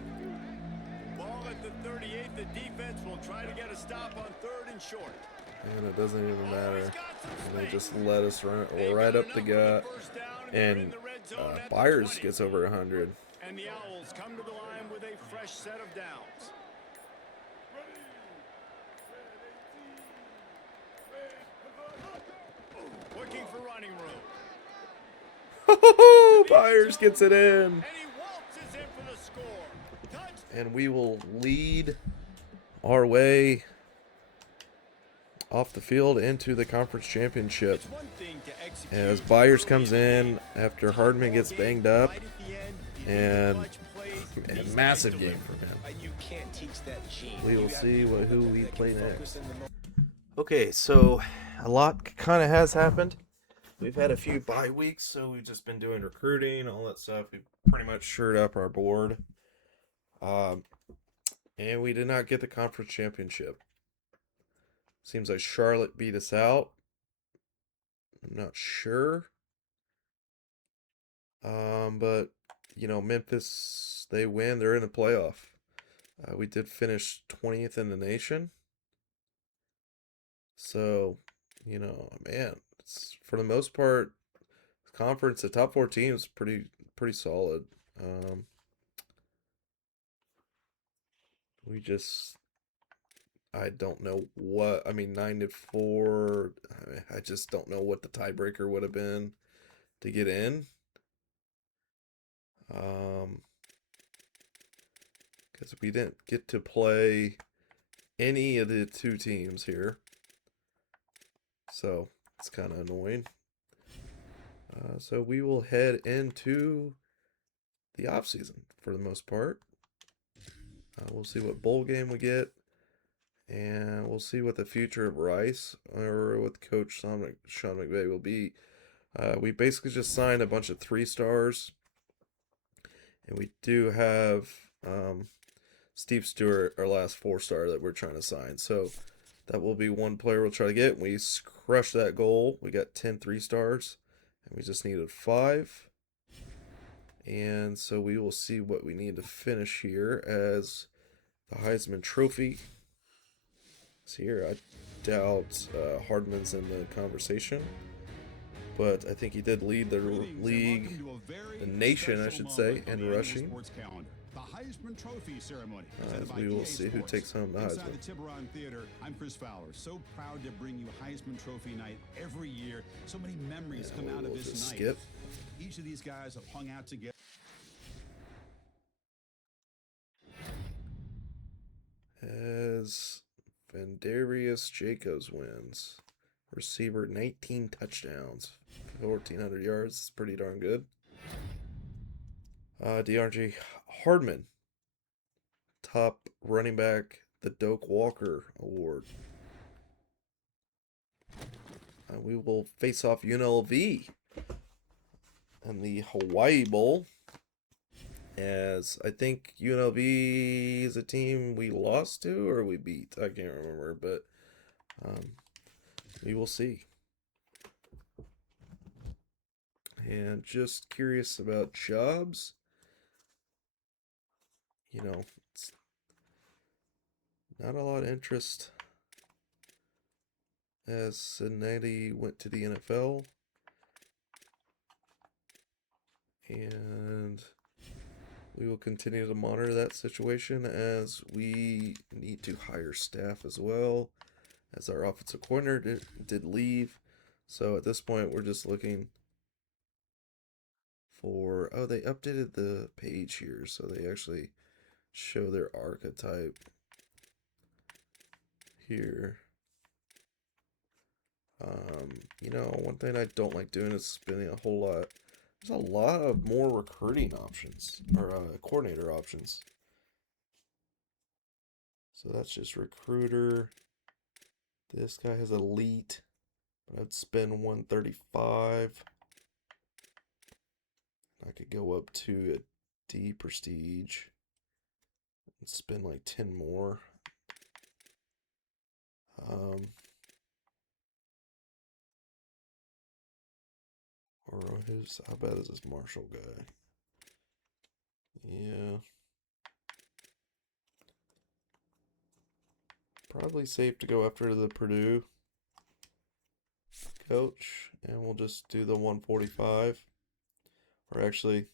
Ball at the 38. The defense will try to get a stop on 3rd and short. And it doesn't even Oh, matter. he's got some And they space. just let us run They've right got up the enough for gut. first down, they're in And the red zone at the Byers 20. gets over 100. And the Owls come to the line with a fresh set of downs. Looking for running room. Byers gets it in. And he waltzes in for the score. Touchdown. And we will lead our way off the field into the conference championship. It's one thing to execute As Byers early comes in after Hardman gets banged up. right at the end, you And make clutch plays, a these massive guys game deliver. for him. And you can't teach that gene. We will You have see people who that we can play focus next. in the moment. Okay, so a lot kind of has happened. We've had a few bye weeks, so we've just been doing recruiting, all that stuff. We pretty much shored up our board. And we did not get the conference championship. Seems like Charlotte beat us out. I'm not sure. But, Memphis, they win. They're in the playoff. We did finish 20th in the nation. So, man, it's, for the most part, conference, the top 4 teams, pretty solid. I don't know what, 9-4. I just don't know what the tiebreaker would have been to get in. Because we didn't get to play any of the 2 teams here. So, it's kind of annoying. So we will head into the off season for the most part. We'll see what bowl game we get, and we'll see what the future of Rice or with Coach Sean McVay will be. We basically just signed a bunch of 3-stars, and we do have Steve Stewart, our last 4-star that we're trying to sign. So that will be one player we'll try to get. We crushed that goal. We got 10 3-stars. And we just needed 5. And so we will see what we need to finish here as the Heisman Trophy. See here, I doubt Hardman's in the conversation. But I think he did lead the league, the nation, I should say, in rushing. The Heisman Trophy ceremony. As we will see who takes home the Inside Heisman. the Tiburon Theater, I'm Chris Fowler. So proud to bring you Heisman Trophy night every year. So many memories come out of We'll this just night. skip. Each of these guys have hung out together. As Vandarius Jacobs wins. Receiver, 19 touchdowns, 1,400 yards. It's pretty darn good. DRG Hardman, top running back, the Doak Walker Award. We will face off UNLV in the Hawaii Bowl. As I think UNLV is a team we lost to or we beat. I can't remember, but we will see. And just curious about jobs. It's not a lot of interest as Cincinnati went to the NFL. And we will continue to monitor that situation as we need to hire staff as well, as our offensive coordinator did leave. So at this point, we're just looking for, they updated the page here, so they actually show their archetype here. One thing I don't like doing is spending a whole lot. There's a lot of more recruiting options, or coordinator options. So that's just recruiter. This guy has elite, but I'd spend 135. I could go up to a D prestige and spend like 10 more. Or how bad is this Marshall guy? Yeah. Probably safe to go after the Purdue coach, and we'll just do the 145. Or actually,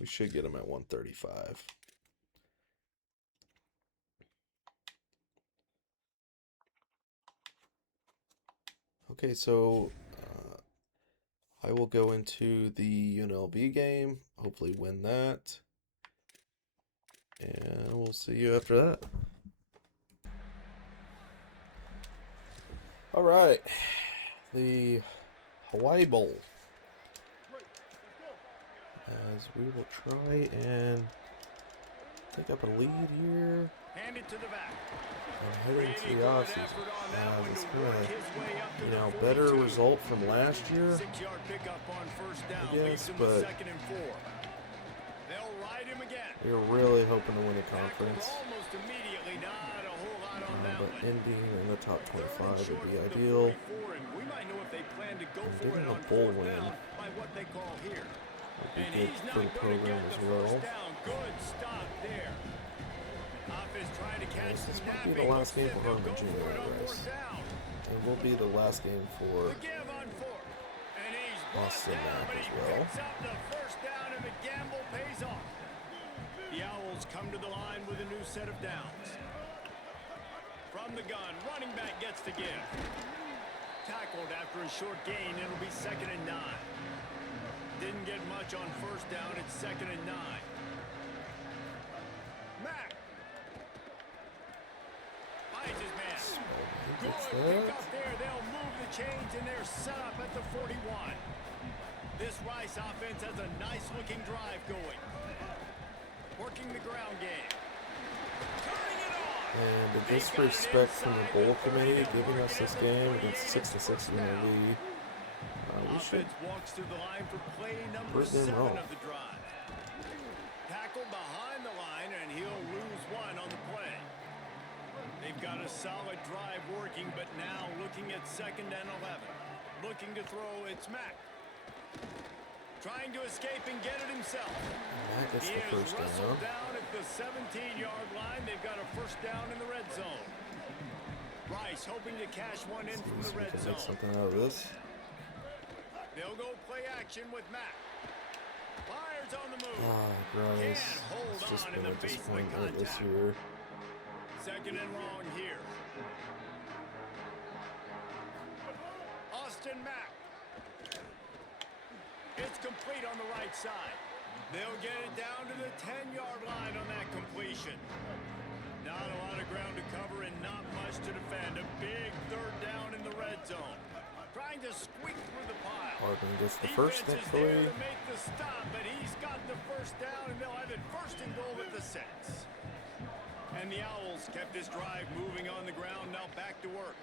we should get him at 135. Okay, so I will go into the UNLV game, hopefully win that, and we'll see you after that. All right, the Hawaii Bowl. As we will try and pick up a lead here. Hand it to the back. And head into the offseason. It's kind of, better result from last year, 6-yard pickup on first down. I guess, but second and 4. They'll ride him again. we were really hoping to win a conference. Almost immediately, not a whole lot on that But one. ending in the top 25 would be ideal. We might know if they plan to go And for getting it a on bowl fourth win down by what they call here. would be And good he's for not the going to program get as the well. first down. Good stop there. Offense trying to catch This the might be the last game for Harvard Junior, guys. It will be the last game for The give on 4. And he's brought Austin down, Mack but as he well. picks up the first down, and the gamble pays off. The Owls come to the line with a new set of downs. From the gun, running back gets the give. Tackled after a short gain, it'll be 2nd and 9. Didn't get much on first down, it's 2nd and 9. Mack. Finds his man. Good pick up there. They'll move the chains, and they're set up at the 41. This Rice offense has a nice-looking drive going. Working the ground game. Turning it on. And the disrespect from the bowl committee giving us this game against 6-6 in the league. We should Offense walks to the line for play number prove them 7 wrong. of the drive. Tackled behind the line, and he'll lose 1 on the play. They've got a solid drive working, but now looking at 2nd and 11. Looking to throw, it's Mack. Trying to escape and get it himself. That gets He the is first wrestled down. down at the 17-yard line. They've got a first down in the red zone. Rice hoping to cash one in from the We red can zone. make something out of this. They'll go play action with Mack. Fires on the move. Rice. Can't hold It's just on been in a the face of the disappointment this contact. year. 2nd and long here. Austin Mack. It's complete on the right side. They'll get it down to the 10-yard line on that completion. Not a lot of ground to cover and not much to defend. A big 3rd down in the red zone. Trying to squeak through the pile. Hardman gets the first, Defense is there thankfully. to make the stop, but he's got the first down, and they'll have it 1st and goal at the 6. And the Owls kept this drive moving on the ground. Now back to work.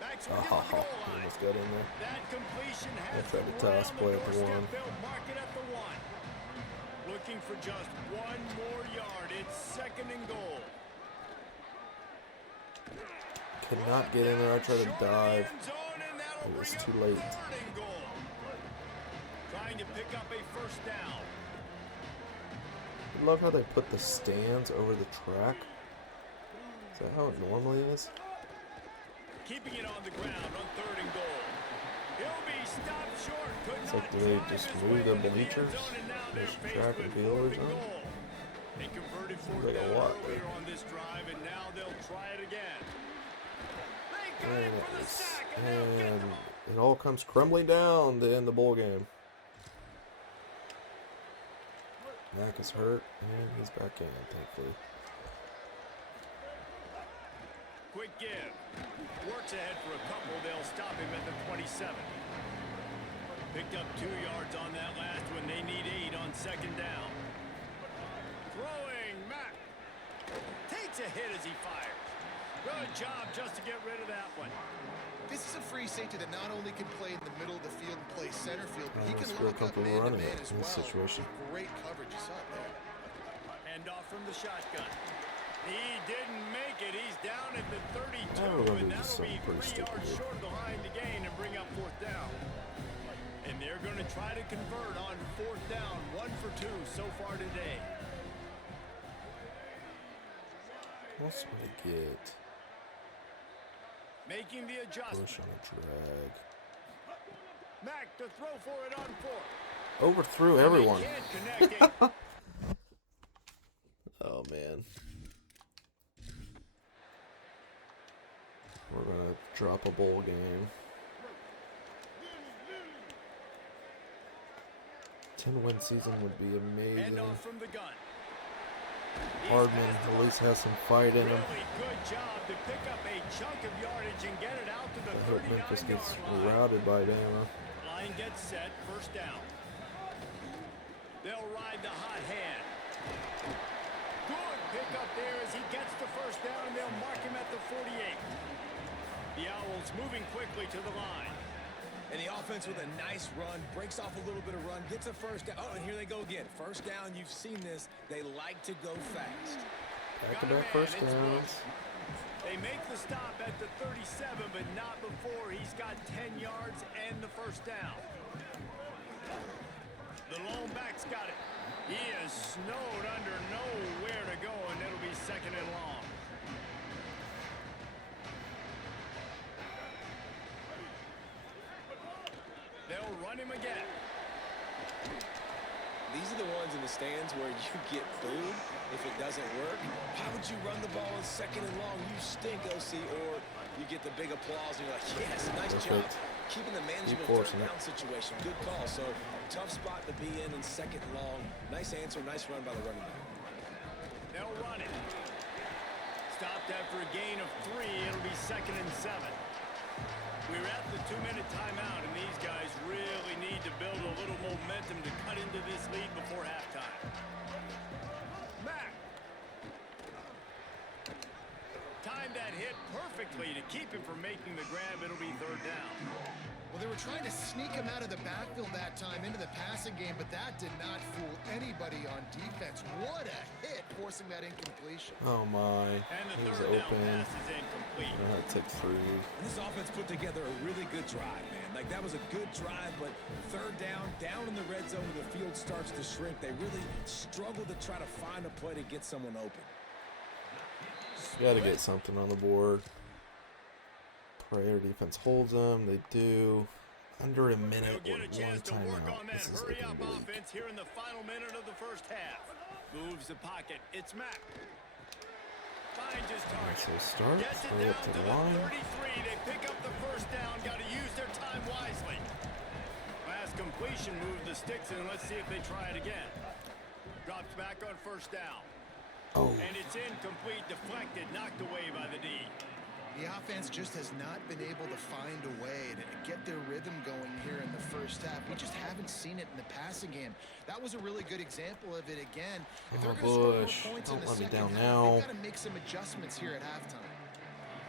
Backs working at the goal line. Almost got in there. That completion has They tried them to toss right on play the at the doorstep. 1. They'll mark it at the 1. Looking for just 1 more yard. It's 2nd and goal. Could not get in there. I tried to Short dive. end zone, and that'll It was bring too up late. 3rd and goal. Trying to pick up a first down. I love how they put the stands over the track. Is that how it normally is? Keeping it on the ground on 3rd and goal. He'll be stopped short. Could It's not like, do they drive just his move way the into end bleachers? zone, and now There's they're track faced and with field or 4th and something? goal. They converted 4th like a down lot earlier there. on this drive, and now they'll try it again. They got And, it for the it's- sack, and they'll get and the ball. it all comes crumbling down to end the bowl game. Mack is hurt, and he's back in, thankfully. Quick give. Works ahead for a couple. They'll stop him at the 27. Picked up 2 yards on that last one. They need 8 on 2nd down. Throwing Mack. Takes a hit as he fires. Good job just to get rid of that one. This is a free safety that not only can play in the middle of the field and play center field, but he I can almost feel lock up comfortable running man-to-man it as in this well. situation. Great coverage you saw there. Hand off from the shotgun. He didn't make it. He's down at the 32, Oh, and there's that'll be something pretty 3 stupid yards here. short of the line to gain and bring up 4th down. And they're going to try to convert on 4th down. 1 for 2 so far today. What's what I get? Making the adjustment. Push on a drag. Mack to throw for it on 4th. Overthrew everyone. He can't connect it. Oh man. We're gonna drop a bowl game. 10-win season would be amazing. Handoff from the gun. Hardman at least has some fight in him. Really good job to pick up a chunk of yardage and get it out to the I hope Memphis gets 39-yard line. routed by Bama. Line gets set, 1st down. They'll ride the hot hand. Good pick up there as he gets the 1st down, and they'll mark him at the 48. The Owls moving quickly to the line. And the offense with a nice run, breaks off a little bit of run, gets a 1st down. Oh, and here they go again. 1st down, you've seen this. They like to go fast. Back-to-back first downs. They make the stop at the 37, but not before he's got 10 yards and the 1st down. The lone back's got it. He is snowed under, nowhere to go, and it'll be 2nd and long. They'll run him again. These are the ones in the stands where you get booed if it doesn't work. Why would you run the ball in 2nd and long? You stink, OC. Or you get the big applause and you're like, yes, nice job. Keeping the management 3rd down situation. Good call. So tough spot to be in 2nd and long. Nice answer, nice run by the running back. They'll run it. Stopped after a gain of 3. It'll be 2nd and 7. We're at the 2-minute timeout, and these guys really need to build a little momentum to cut into this lead before halftime. Mack. Timed that hit perfectly to keep him from making the grab. It'll be 3rd down. Well, they were trying to sneak him out of the backfield that time into the passing game, but that did not fool anybody on defense. What a hit, forcing that incompletion. Oh my. And the He was 3rd down open. pass is incomplete. That took 3. This offense put together a really good drive, man. Like, that was a good drive, but 3rd down in the red zone, the field starts to shrink. They really struggle to try to find a play to get someone open. Got to get something on the board. Pray our defense holds them. They do. Under a minute They'll get a with chance to one work timeout. on that This is hurry-up looking bleak. offense here in the final minute of the 1st half. Moves the pocket. It's Mack. Finds his target. So start. Gets it Throw down it to to the the line. 33. They pick up the 1st down. Got to use their time wisely. Last completion moved the sticks, and let's see if they try it again. Drops back on 1st down. Oh. And it's incomplete, deflected, knocked away by the D. The offense just has not been able to find a way to get their rhythm going here in the 1st half. We just haven't seen it in the passing game. That was a really good example of it again. If they're going to score more Bush. points Don't in the let me 2nd down half, now. they've got to make some adjustments here at halftime.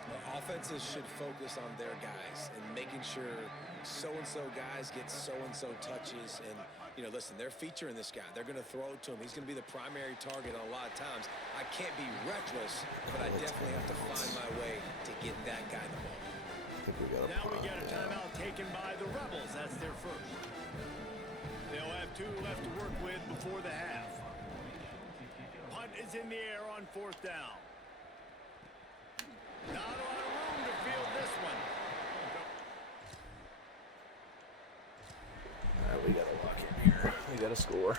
Well, offenses should focus on their guys and making sure so-and-so guys get so-and-so touches. And, you know, listen, they're featuring this guy. They're going to throw it to him. He's going to be the primary target on a lot of times. I can't be reckless, but I definitely have to find my way to get that guy the ball. I think we got a Now we punt, get a yeah. timeout taken by the Rebels. That's their 1st. They'll have 2 left to work with before the half. Punt is in the air on 4th down. Not a lot of room to field this one. All right, we got to lock in here. We got to score.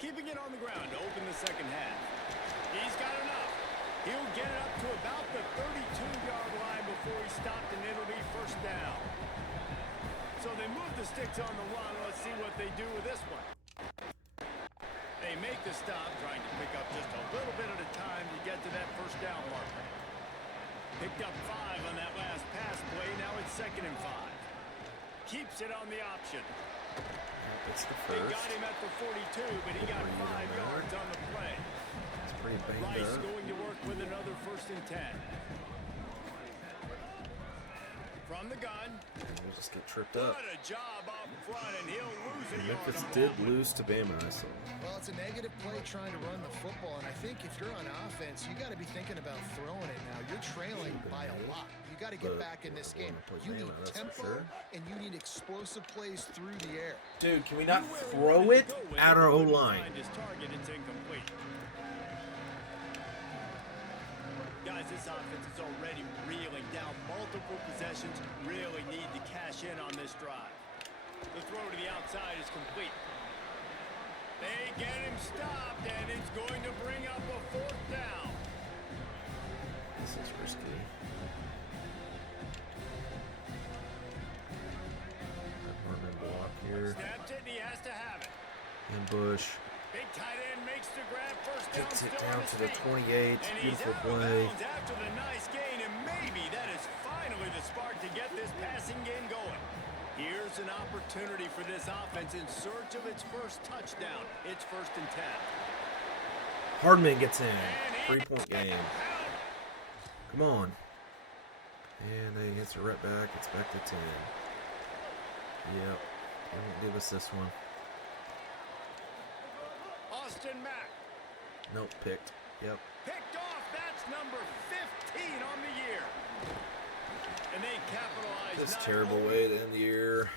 Keeping it on the ground to open the 2nd half. He's got enough. He'll get it up to about the 32-yard line before he stopped, and it'll be 1st down. So they move the sticks on the run. Let's see what they do with this one. They make the stop, trying to pick up just a little bit at a time to get to that 1st down marker. Picked up 5 on that last pass play. Now it's 2nd and 5. Keeps it on the option. It's the They first. got him at the 42, but he got 5 yards on the play. It's pretty banged Rice up. going to work with another 1st and 10. from the gun. We'll just get tripped up. What a job up front, and he'll lose a yard Memphis on did that one. lose to Bama, I saw. Well, it's a negative play trying to run the football, and I think if you're on offense, you got to be thinking about throwing it now. You're trailing by a lot. You got to get back in this game. You need tempo, and you need explosive plays through the air. Dude, can we not throw it at our O-line? His target, it's incomplete. Guys, this offense is already reeling down multiple possessions. Really need to cash in on this drive. The throw to the outside is complete. They get him stopped, and it's going to bring up a 4th down. This is risky. Hartman block here. Snaps it, and he has to have it. Ambush. Big tight end makes the grab. First down, Gets it still down on his to the feet. 28. And he's Beautiful out of play. bounds after the nice gain, and maybe that is finally the spark to get this passing game going. Here's an opportunity for this offense in search of its first touchdown. It's 1st and 10. Hardman gets in. 3-point game. Come on. And they hits it right back. It's back to 10. Yep. They won't give us this one. Austin Mack Nope, picked. Yep. picked off. That's number 15 on the year. And they capitalize. This not terrible only- way to end the year.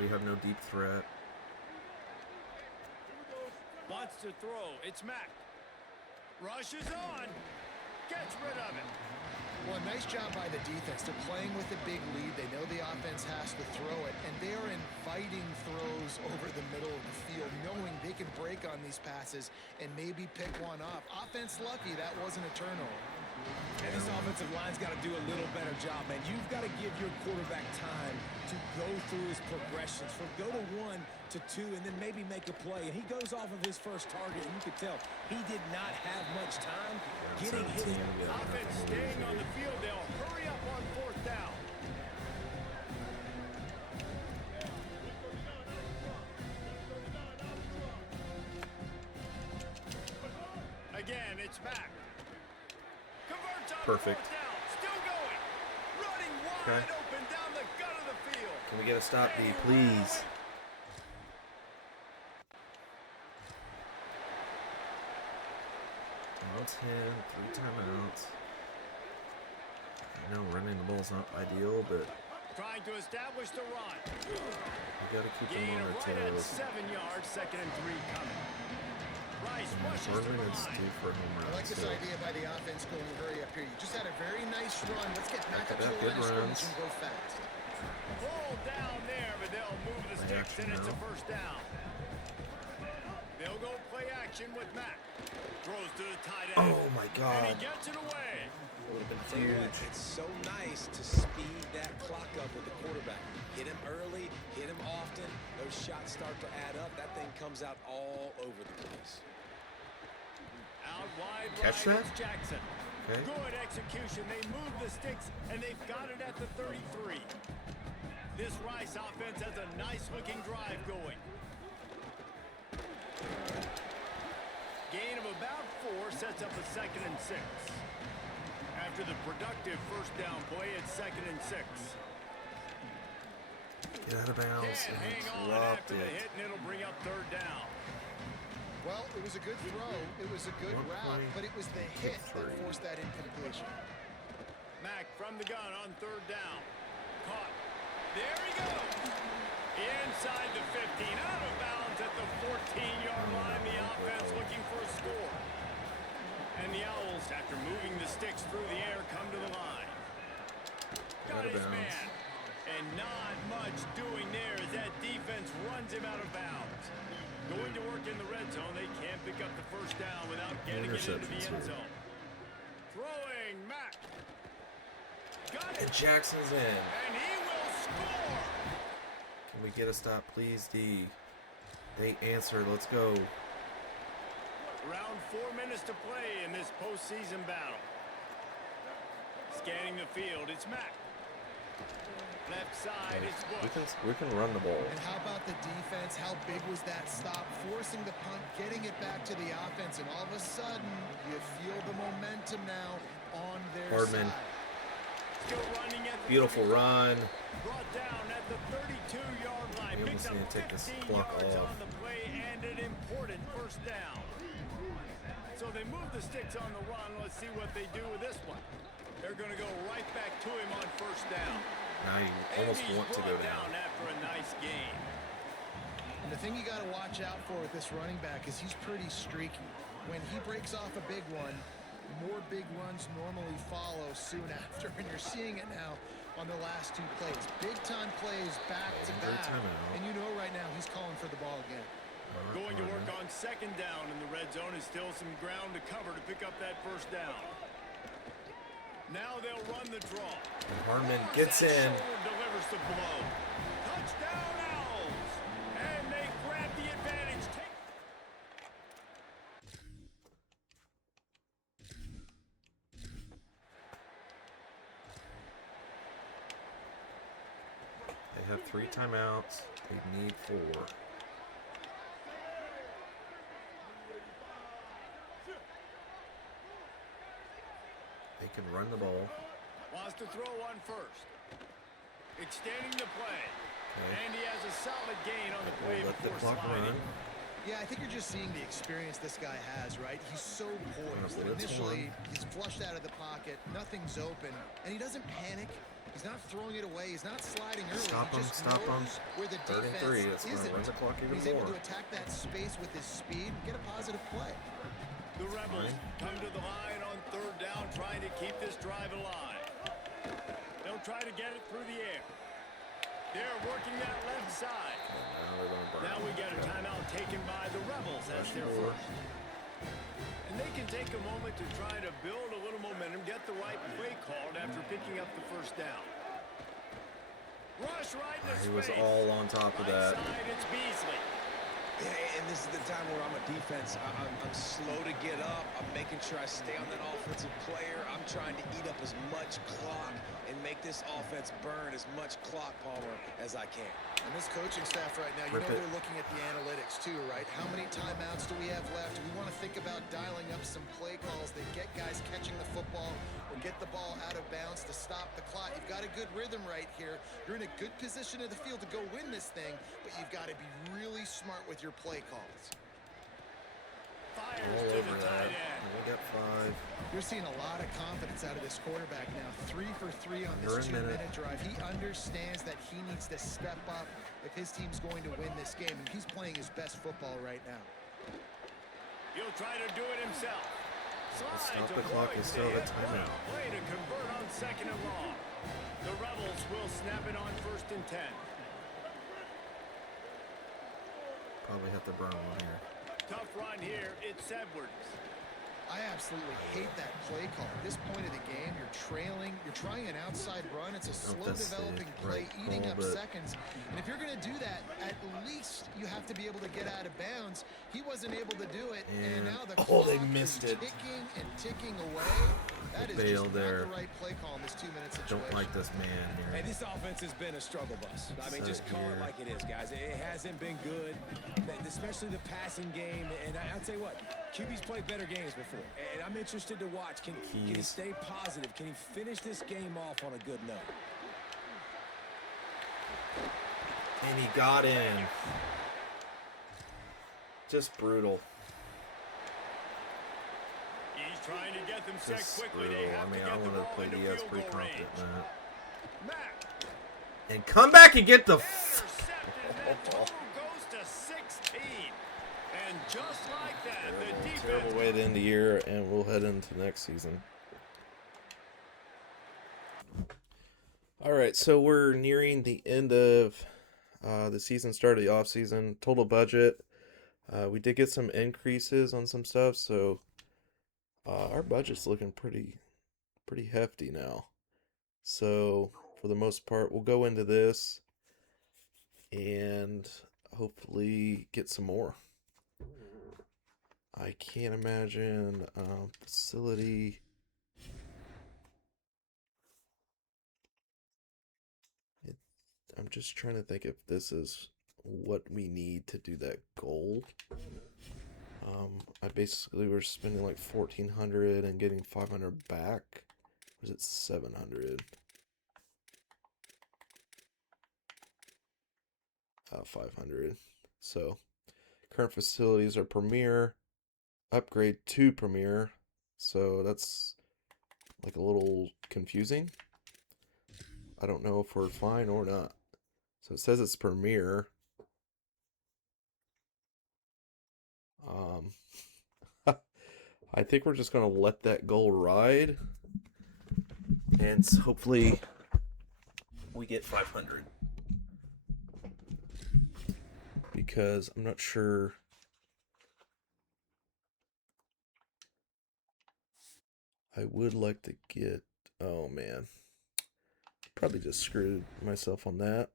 We have no deep threat. Wants to throw. It's Mack. Rushes on. Gets rid of it. Well, nice job by the defense. They're playing with a big lead. They know the offense has to throw it, and they are inviting throws over the middle of the field, knowing they can break on these passes and maybe pick one off. Offense lucky that wasn't a turnover. And this offensive line's got to do a little better job, man. You've got to give your quarterback time to go through his progressions, from go to 1 to 2, and then maybe make a play. And he goes off of his first target, and you could tell he did not have much time getting hit. Offense staying on the field. They'll hurry up on 4th down. Again, it's Mack. Converts on Perfect. 4th down. Still going. Running wide Okay. open down the gut of the field. Can we get a stop, D, please? Well, 10, 3 timeouts. I know running the ball's not ideal, but Trying to establish the run. we gotta keep them Gain on of our right at toes. 7 yards. 2nd and 3 coming. Rice rushes to Hardman the is line. due for a home I run. like this So idea by the offense going hurry up here. You just had a very nice run. Let's get back up to the Good line of scrimmage runs. and go fast. Pull down there, but they'll move the Play sticks, action and it's a now. 1st down. They'll go play action with Mack. Throws to the tight end. Oh my And God. he gets it away. Would have been Tell you what, huge. it's so nice to speed that clock up with the quarterback. Hit him early, hit him often. Those shots start to add up. That thing comes out all over the place. Out wide Catch right, that? it's Jackson. Okay. Good execution. They move the sticks, and they've got it at the 33. This Rice offense has a nice-looking drive going. Gain of about 4 sets up a 2nd and 6. After the productive 1st down play, it's 2nd and 6. Get out of bounds. Can't hang And on dropped after the it. hit, and it'll bring up 3rd down. Well, it was a good throw. It was a good 1 route, point. but it was the hit that 3. forced that incompletion. Mack from the gun on 3rd down. Caught. There he goes. Inside the 15. Out of bounds at the 14-yard line. The offense looking for a score. And the Owls, after moving the sticks through the air, come to the line. Got Out of his bounds. man. And not much doing there as that defense runs him out of bounds. Going to work in the red zone. They can't pick up the 1st down without getting it into the Interceptions end here. zone. Throwing Mack. Got And it. Jackson's in. And he will score. Can we get a stop, please, D? They answered. Let's go. Around 4 minutes to play in this postseason battle. Scanning the field, it's Mack. Left left side. It's Bush. We can run the ball. And how about the defense? How big was that stop? Forcing the punt, getting it back to the offense, and all of a sudden, you feel the momentum now on their Hardman. side. Still running at the Beautiful 35. run. Brought down at the 32-yard line. We Picks almost up need to take this 15 clock yards off. on the play and an important first down. So they move the sticks on the run. Let's see what they do with this one. They're going to go right back to him on first down. Now you almost And he's want to go brought down. after a nice game. And the thing you got to watch out for with this running back is he's pretty streaky. When he breaks off a big one, more big runs normally follow soon after, and you're seeing it now on the last two plays. Big-time plays back to back, and you know right now he's calling for the ball again. Going to work on second down in the red zone is still some ground to cover to pick up that first down. Now they'll run the draw. And Hardman gets in. Delivers the blow. Touchdown Owls! And they grab the advantage. They have 3 timeouts. They need 4. They can run the ball. Wants to throw on first. Extending the play. Okay. And he has a solid gain on the play Let the before clock sliding. run. Yeah, I think you're just seeing the experience this guy has, right? He's so poised. Well, that's Initially, he's flushed out of the pocket. Nothing's open. And he doesn't panic. He's not throwing it away. He's not sliding early. Stop he him, just stop him. knows where the 33. defense That's going to isn't. run the clock even He's able more. to attack that space with his speed and get a positive play. The Rebels come to the line on third down, trying to keep this drive alive. They'll try to get it through the air. They're working that left side. Now we get a timeout taken by the Rebels as their first. And they can take a moment to try to build a little momentum, get the right play called after picking up the first down. Rush right into He was space. all on top of Right that. side, it's Beasley. And this is the time where I'm a defense. I'm slow to get up. I'm making sure I stay on that offensive player. I'm trying to eat up as much clock and make this offense burn as much clock, Palmer, as I can. And this coaching staff right now, you know they're looking at the analytics too, right? How many timeouts do we have left? We want to think about dialing up some play calls that get guys catching the football or get the ball out of bounds to stop the clock. You've got a good rhythm right here. You're in a good position of the field to go win this thing, but you've got to be really smart with your play calls. Fires All to over the that. tight end. We got 5. You're seeing a lot of confidence out of this quarterback now. 3 for 3 on this Under a minute. 2-minute drive. He understands that he needs to step up if his team's going to win this game, and he's playing his best football right now. He'll try to do it himself. Stop Slides the clock. You avoids still have a it. timeout. Play to convert on second and long. The Rebels will snap it on first and 10. Probably have to burn one here. Tough run here. It's Edwards. I absolutely hate that play call. At this point of the game, you're trailing, you're trying an outside run. It's a slow that's developing the play, right eating call, up but- seconds. And if you're going to do that, at least you have to be able to get out of bounds. He wasn't able to do it, and now the clock they missed is it. ticking and ticking away. That is Bailed just there. not the right play call in this 2-minute situation. Don't like this man Hey, here. this offense has been a struggle bus. I mean, So just call it here. like it is, guys. It hasn't been good, especially the passing game. And I'll tell you what, QB's played better games before. And I'm interested to watch. Can he Keys. stay positive? Can he finish this game off on a good note? And he got in. Just brutal. He's trying to get them set Just quickly. brutal. They I have mean, to I get the want to ball play into Diaz field pretty goal confident, range. man. Mack And come back and get the. intercepted. That total goes to 16. And just like that, the defense. Terrible way to end the year, and we'll head into next season. All right, so we're nearing the end of the season, start of the off season. Total budget. We did get some increases on some stuff, so our budget's looking pretty hefty now. So for the most part, we'll go into this and hopefully get some more. I can't imagine facility. I'm just trying to think if this is what we need to do that goal. I basically was spending like 1,400 and getting 500 back. Or is it 700? 500. So current facilities are Premier, upgrade to Premier. So that's like a little confusing. I don't know if we're fine or not. So it says it's Premier. I think we're just going to let that goal ride. And hopefully we get 500. Because I'm not sure. I would like to get. Oh man. Probably just screwed myself on that.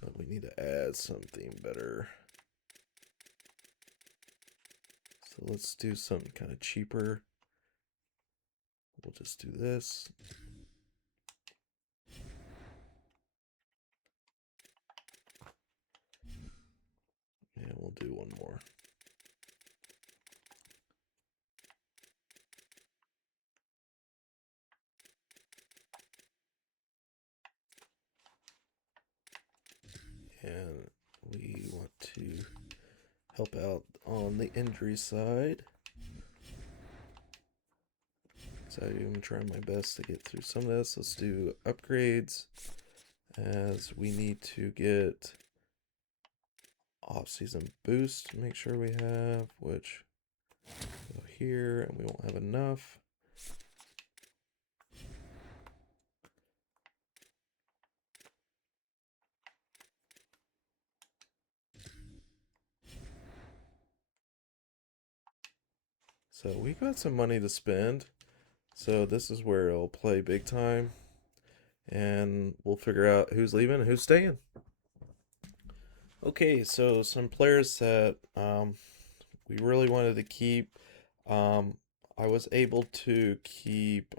But we need to add something better. So let's do something kind of cheaper. We'll just do this. And we'll do one more. And we want to help out on the injury side. So I'm trying my best to get through some of this. Let's do upgrades, as we need to get off-season boost. Make sure we have, which go here, and we won't have enough. So we got some money to spend. So this is where it'll play big time. And we'll figure out who's leaving and who's staying. Okay, so some players that we really wanted to keep. I was able to keep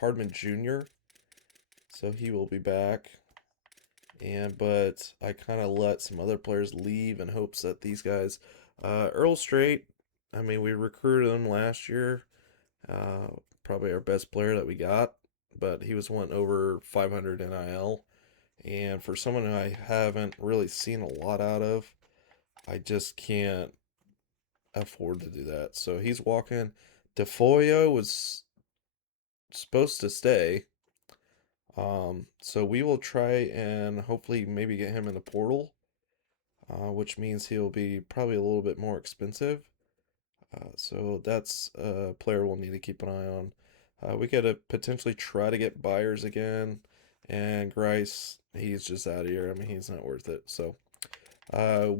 Hardman Jr. So he will be back. But I kind of let some other players leave in hopes that these guys, Earl Strait, I mean, we recruited him last year. Probably our best player that we got, but he was wanting over 500 NIL. And for someone who I haven't really seen a lot out of, I just can't afford to do that. So he's walking. DeFoyo was supposed to stay. So we will try and hopefully maybe get him in the portal, which means he'll be probably a little bit more expensive. So that's a player we'll need to keep an eye on. We got to potentially try to get buyers again. And Rice, he's just out of here. I mean, he's not worth it. So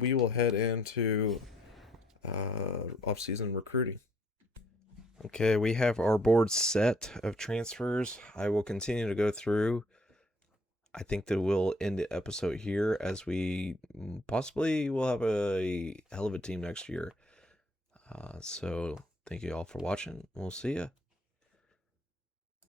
we will head into off-season recruiting. Okay, we have our board set of transfers. I will continue to go through. I think that we'll end the episode here, as we possibly will have a hell of a team next year. So thank you all for watching. We'll see ya.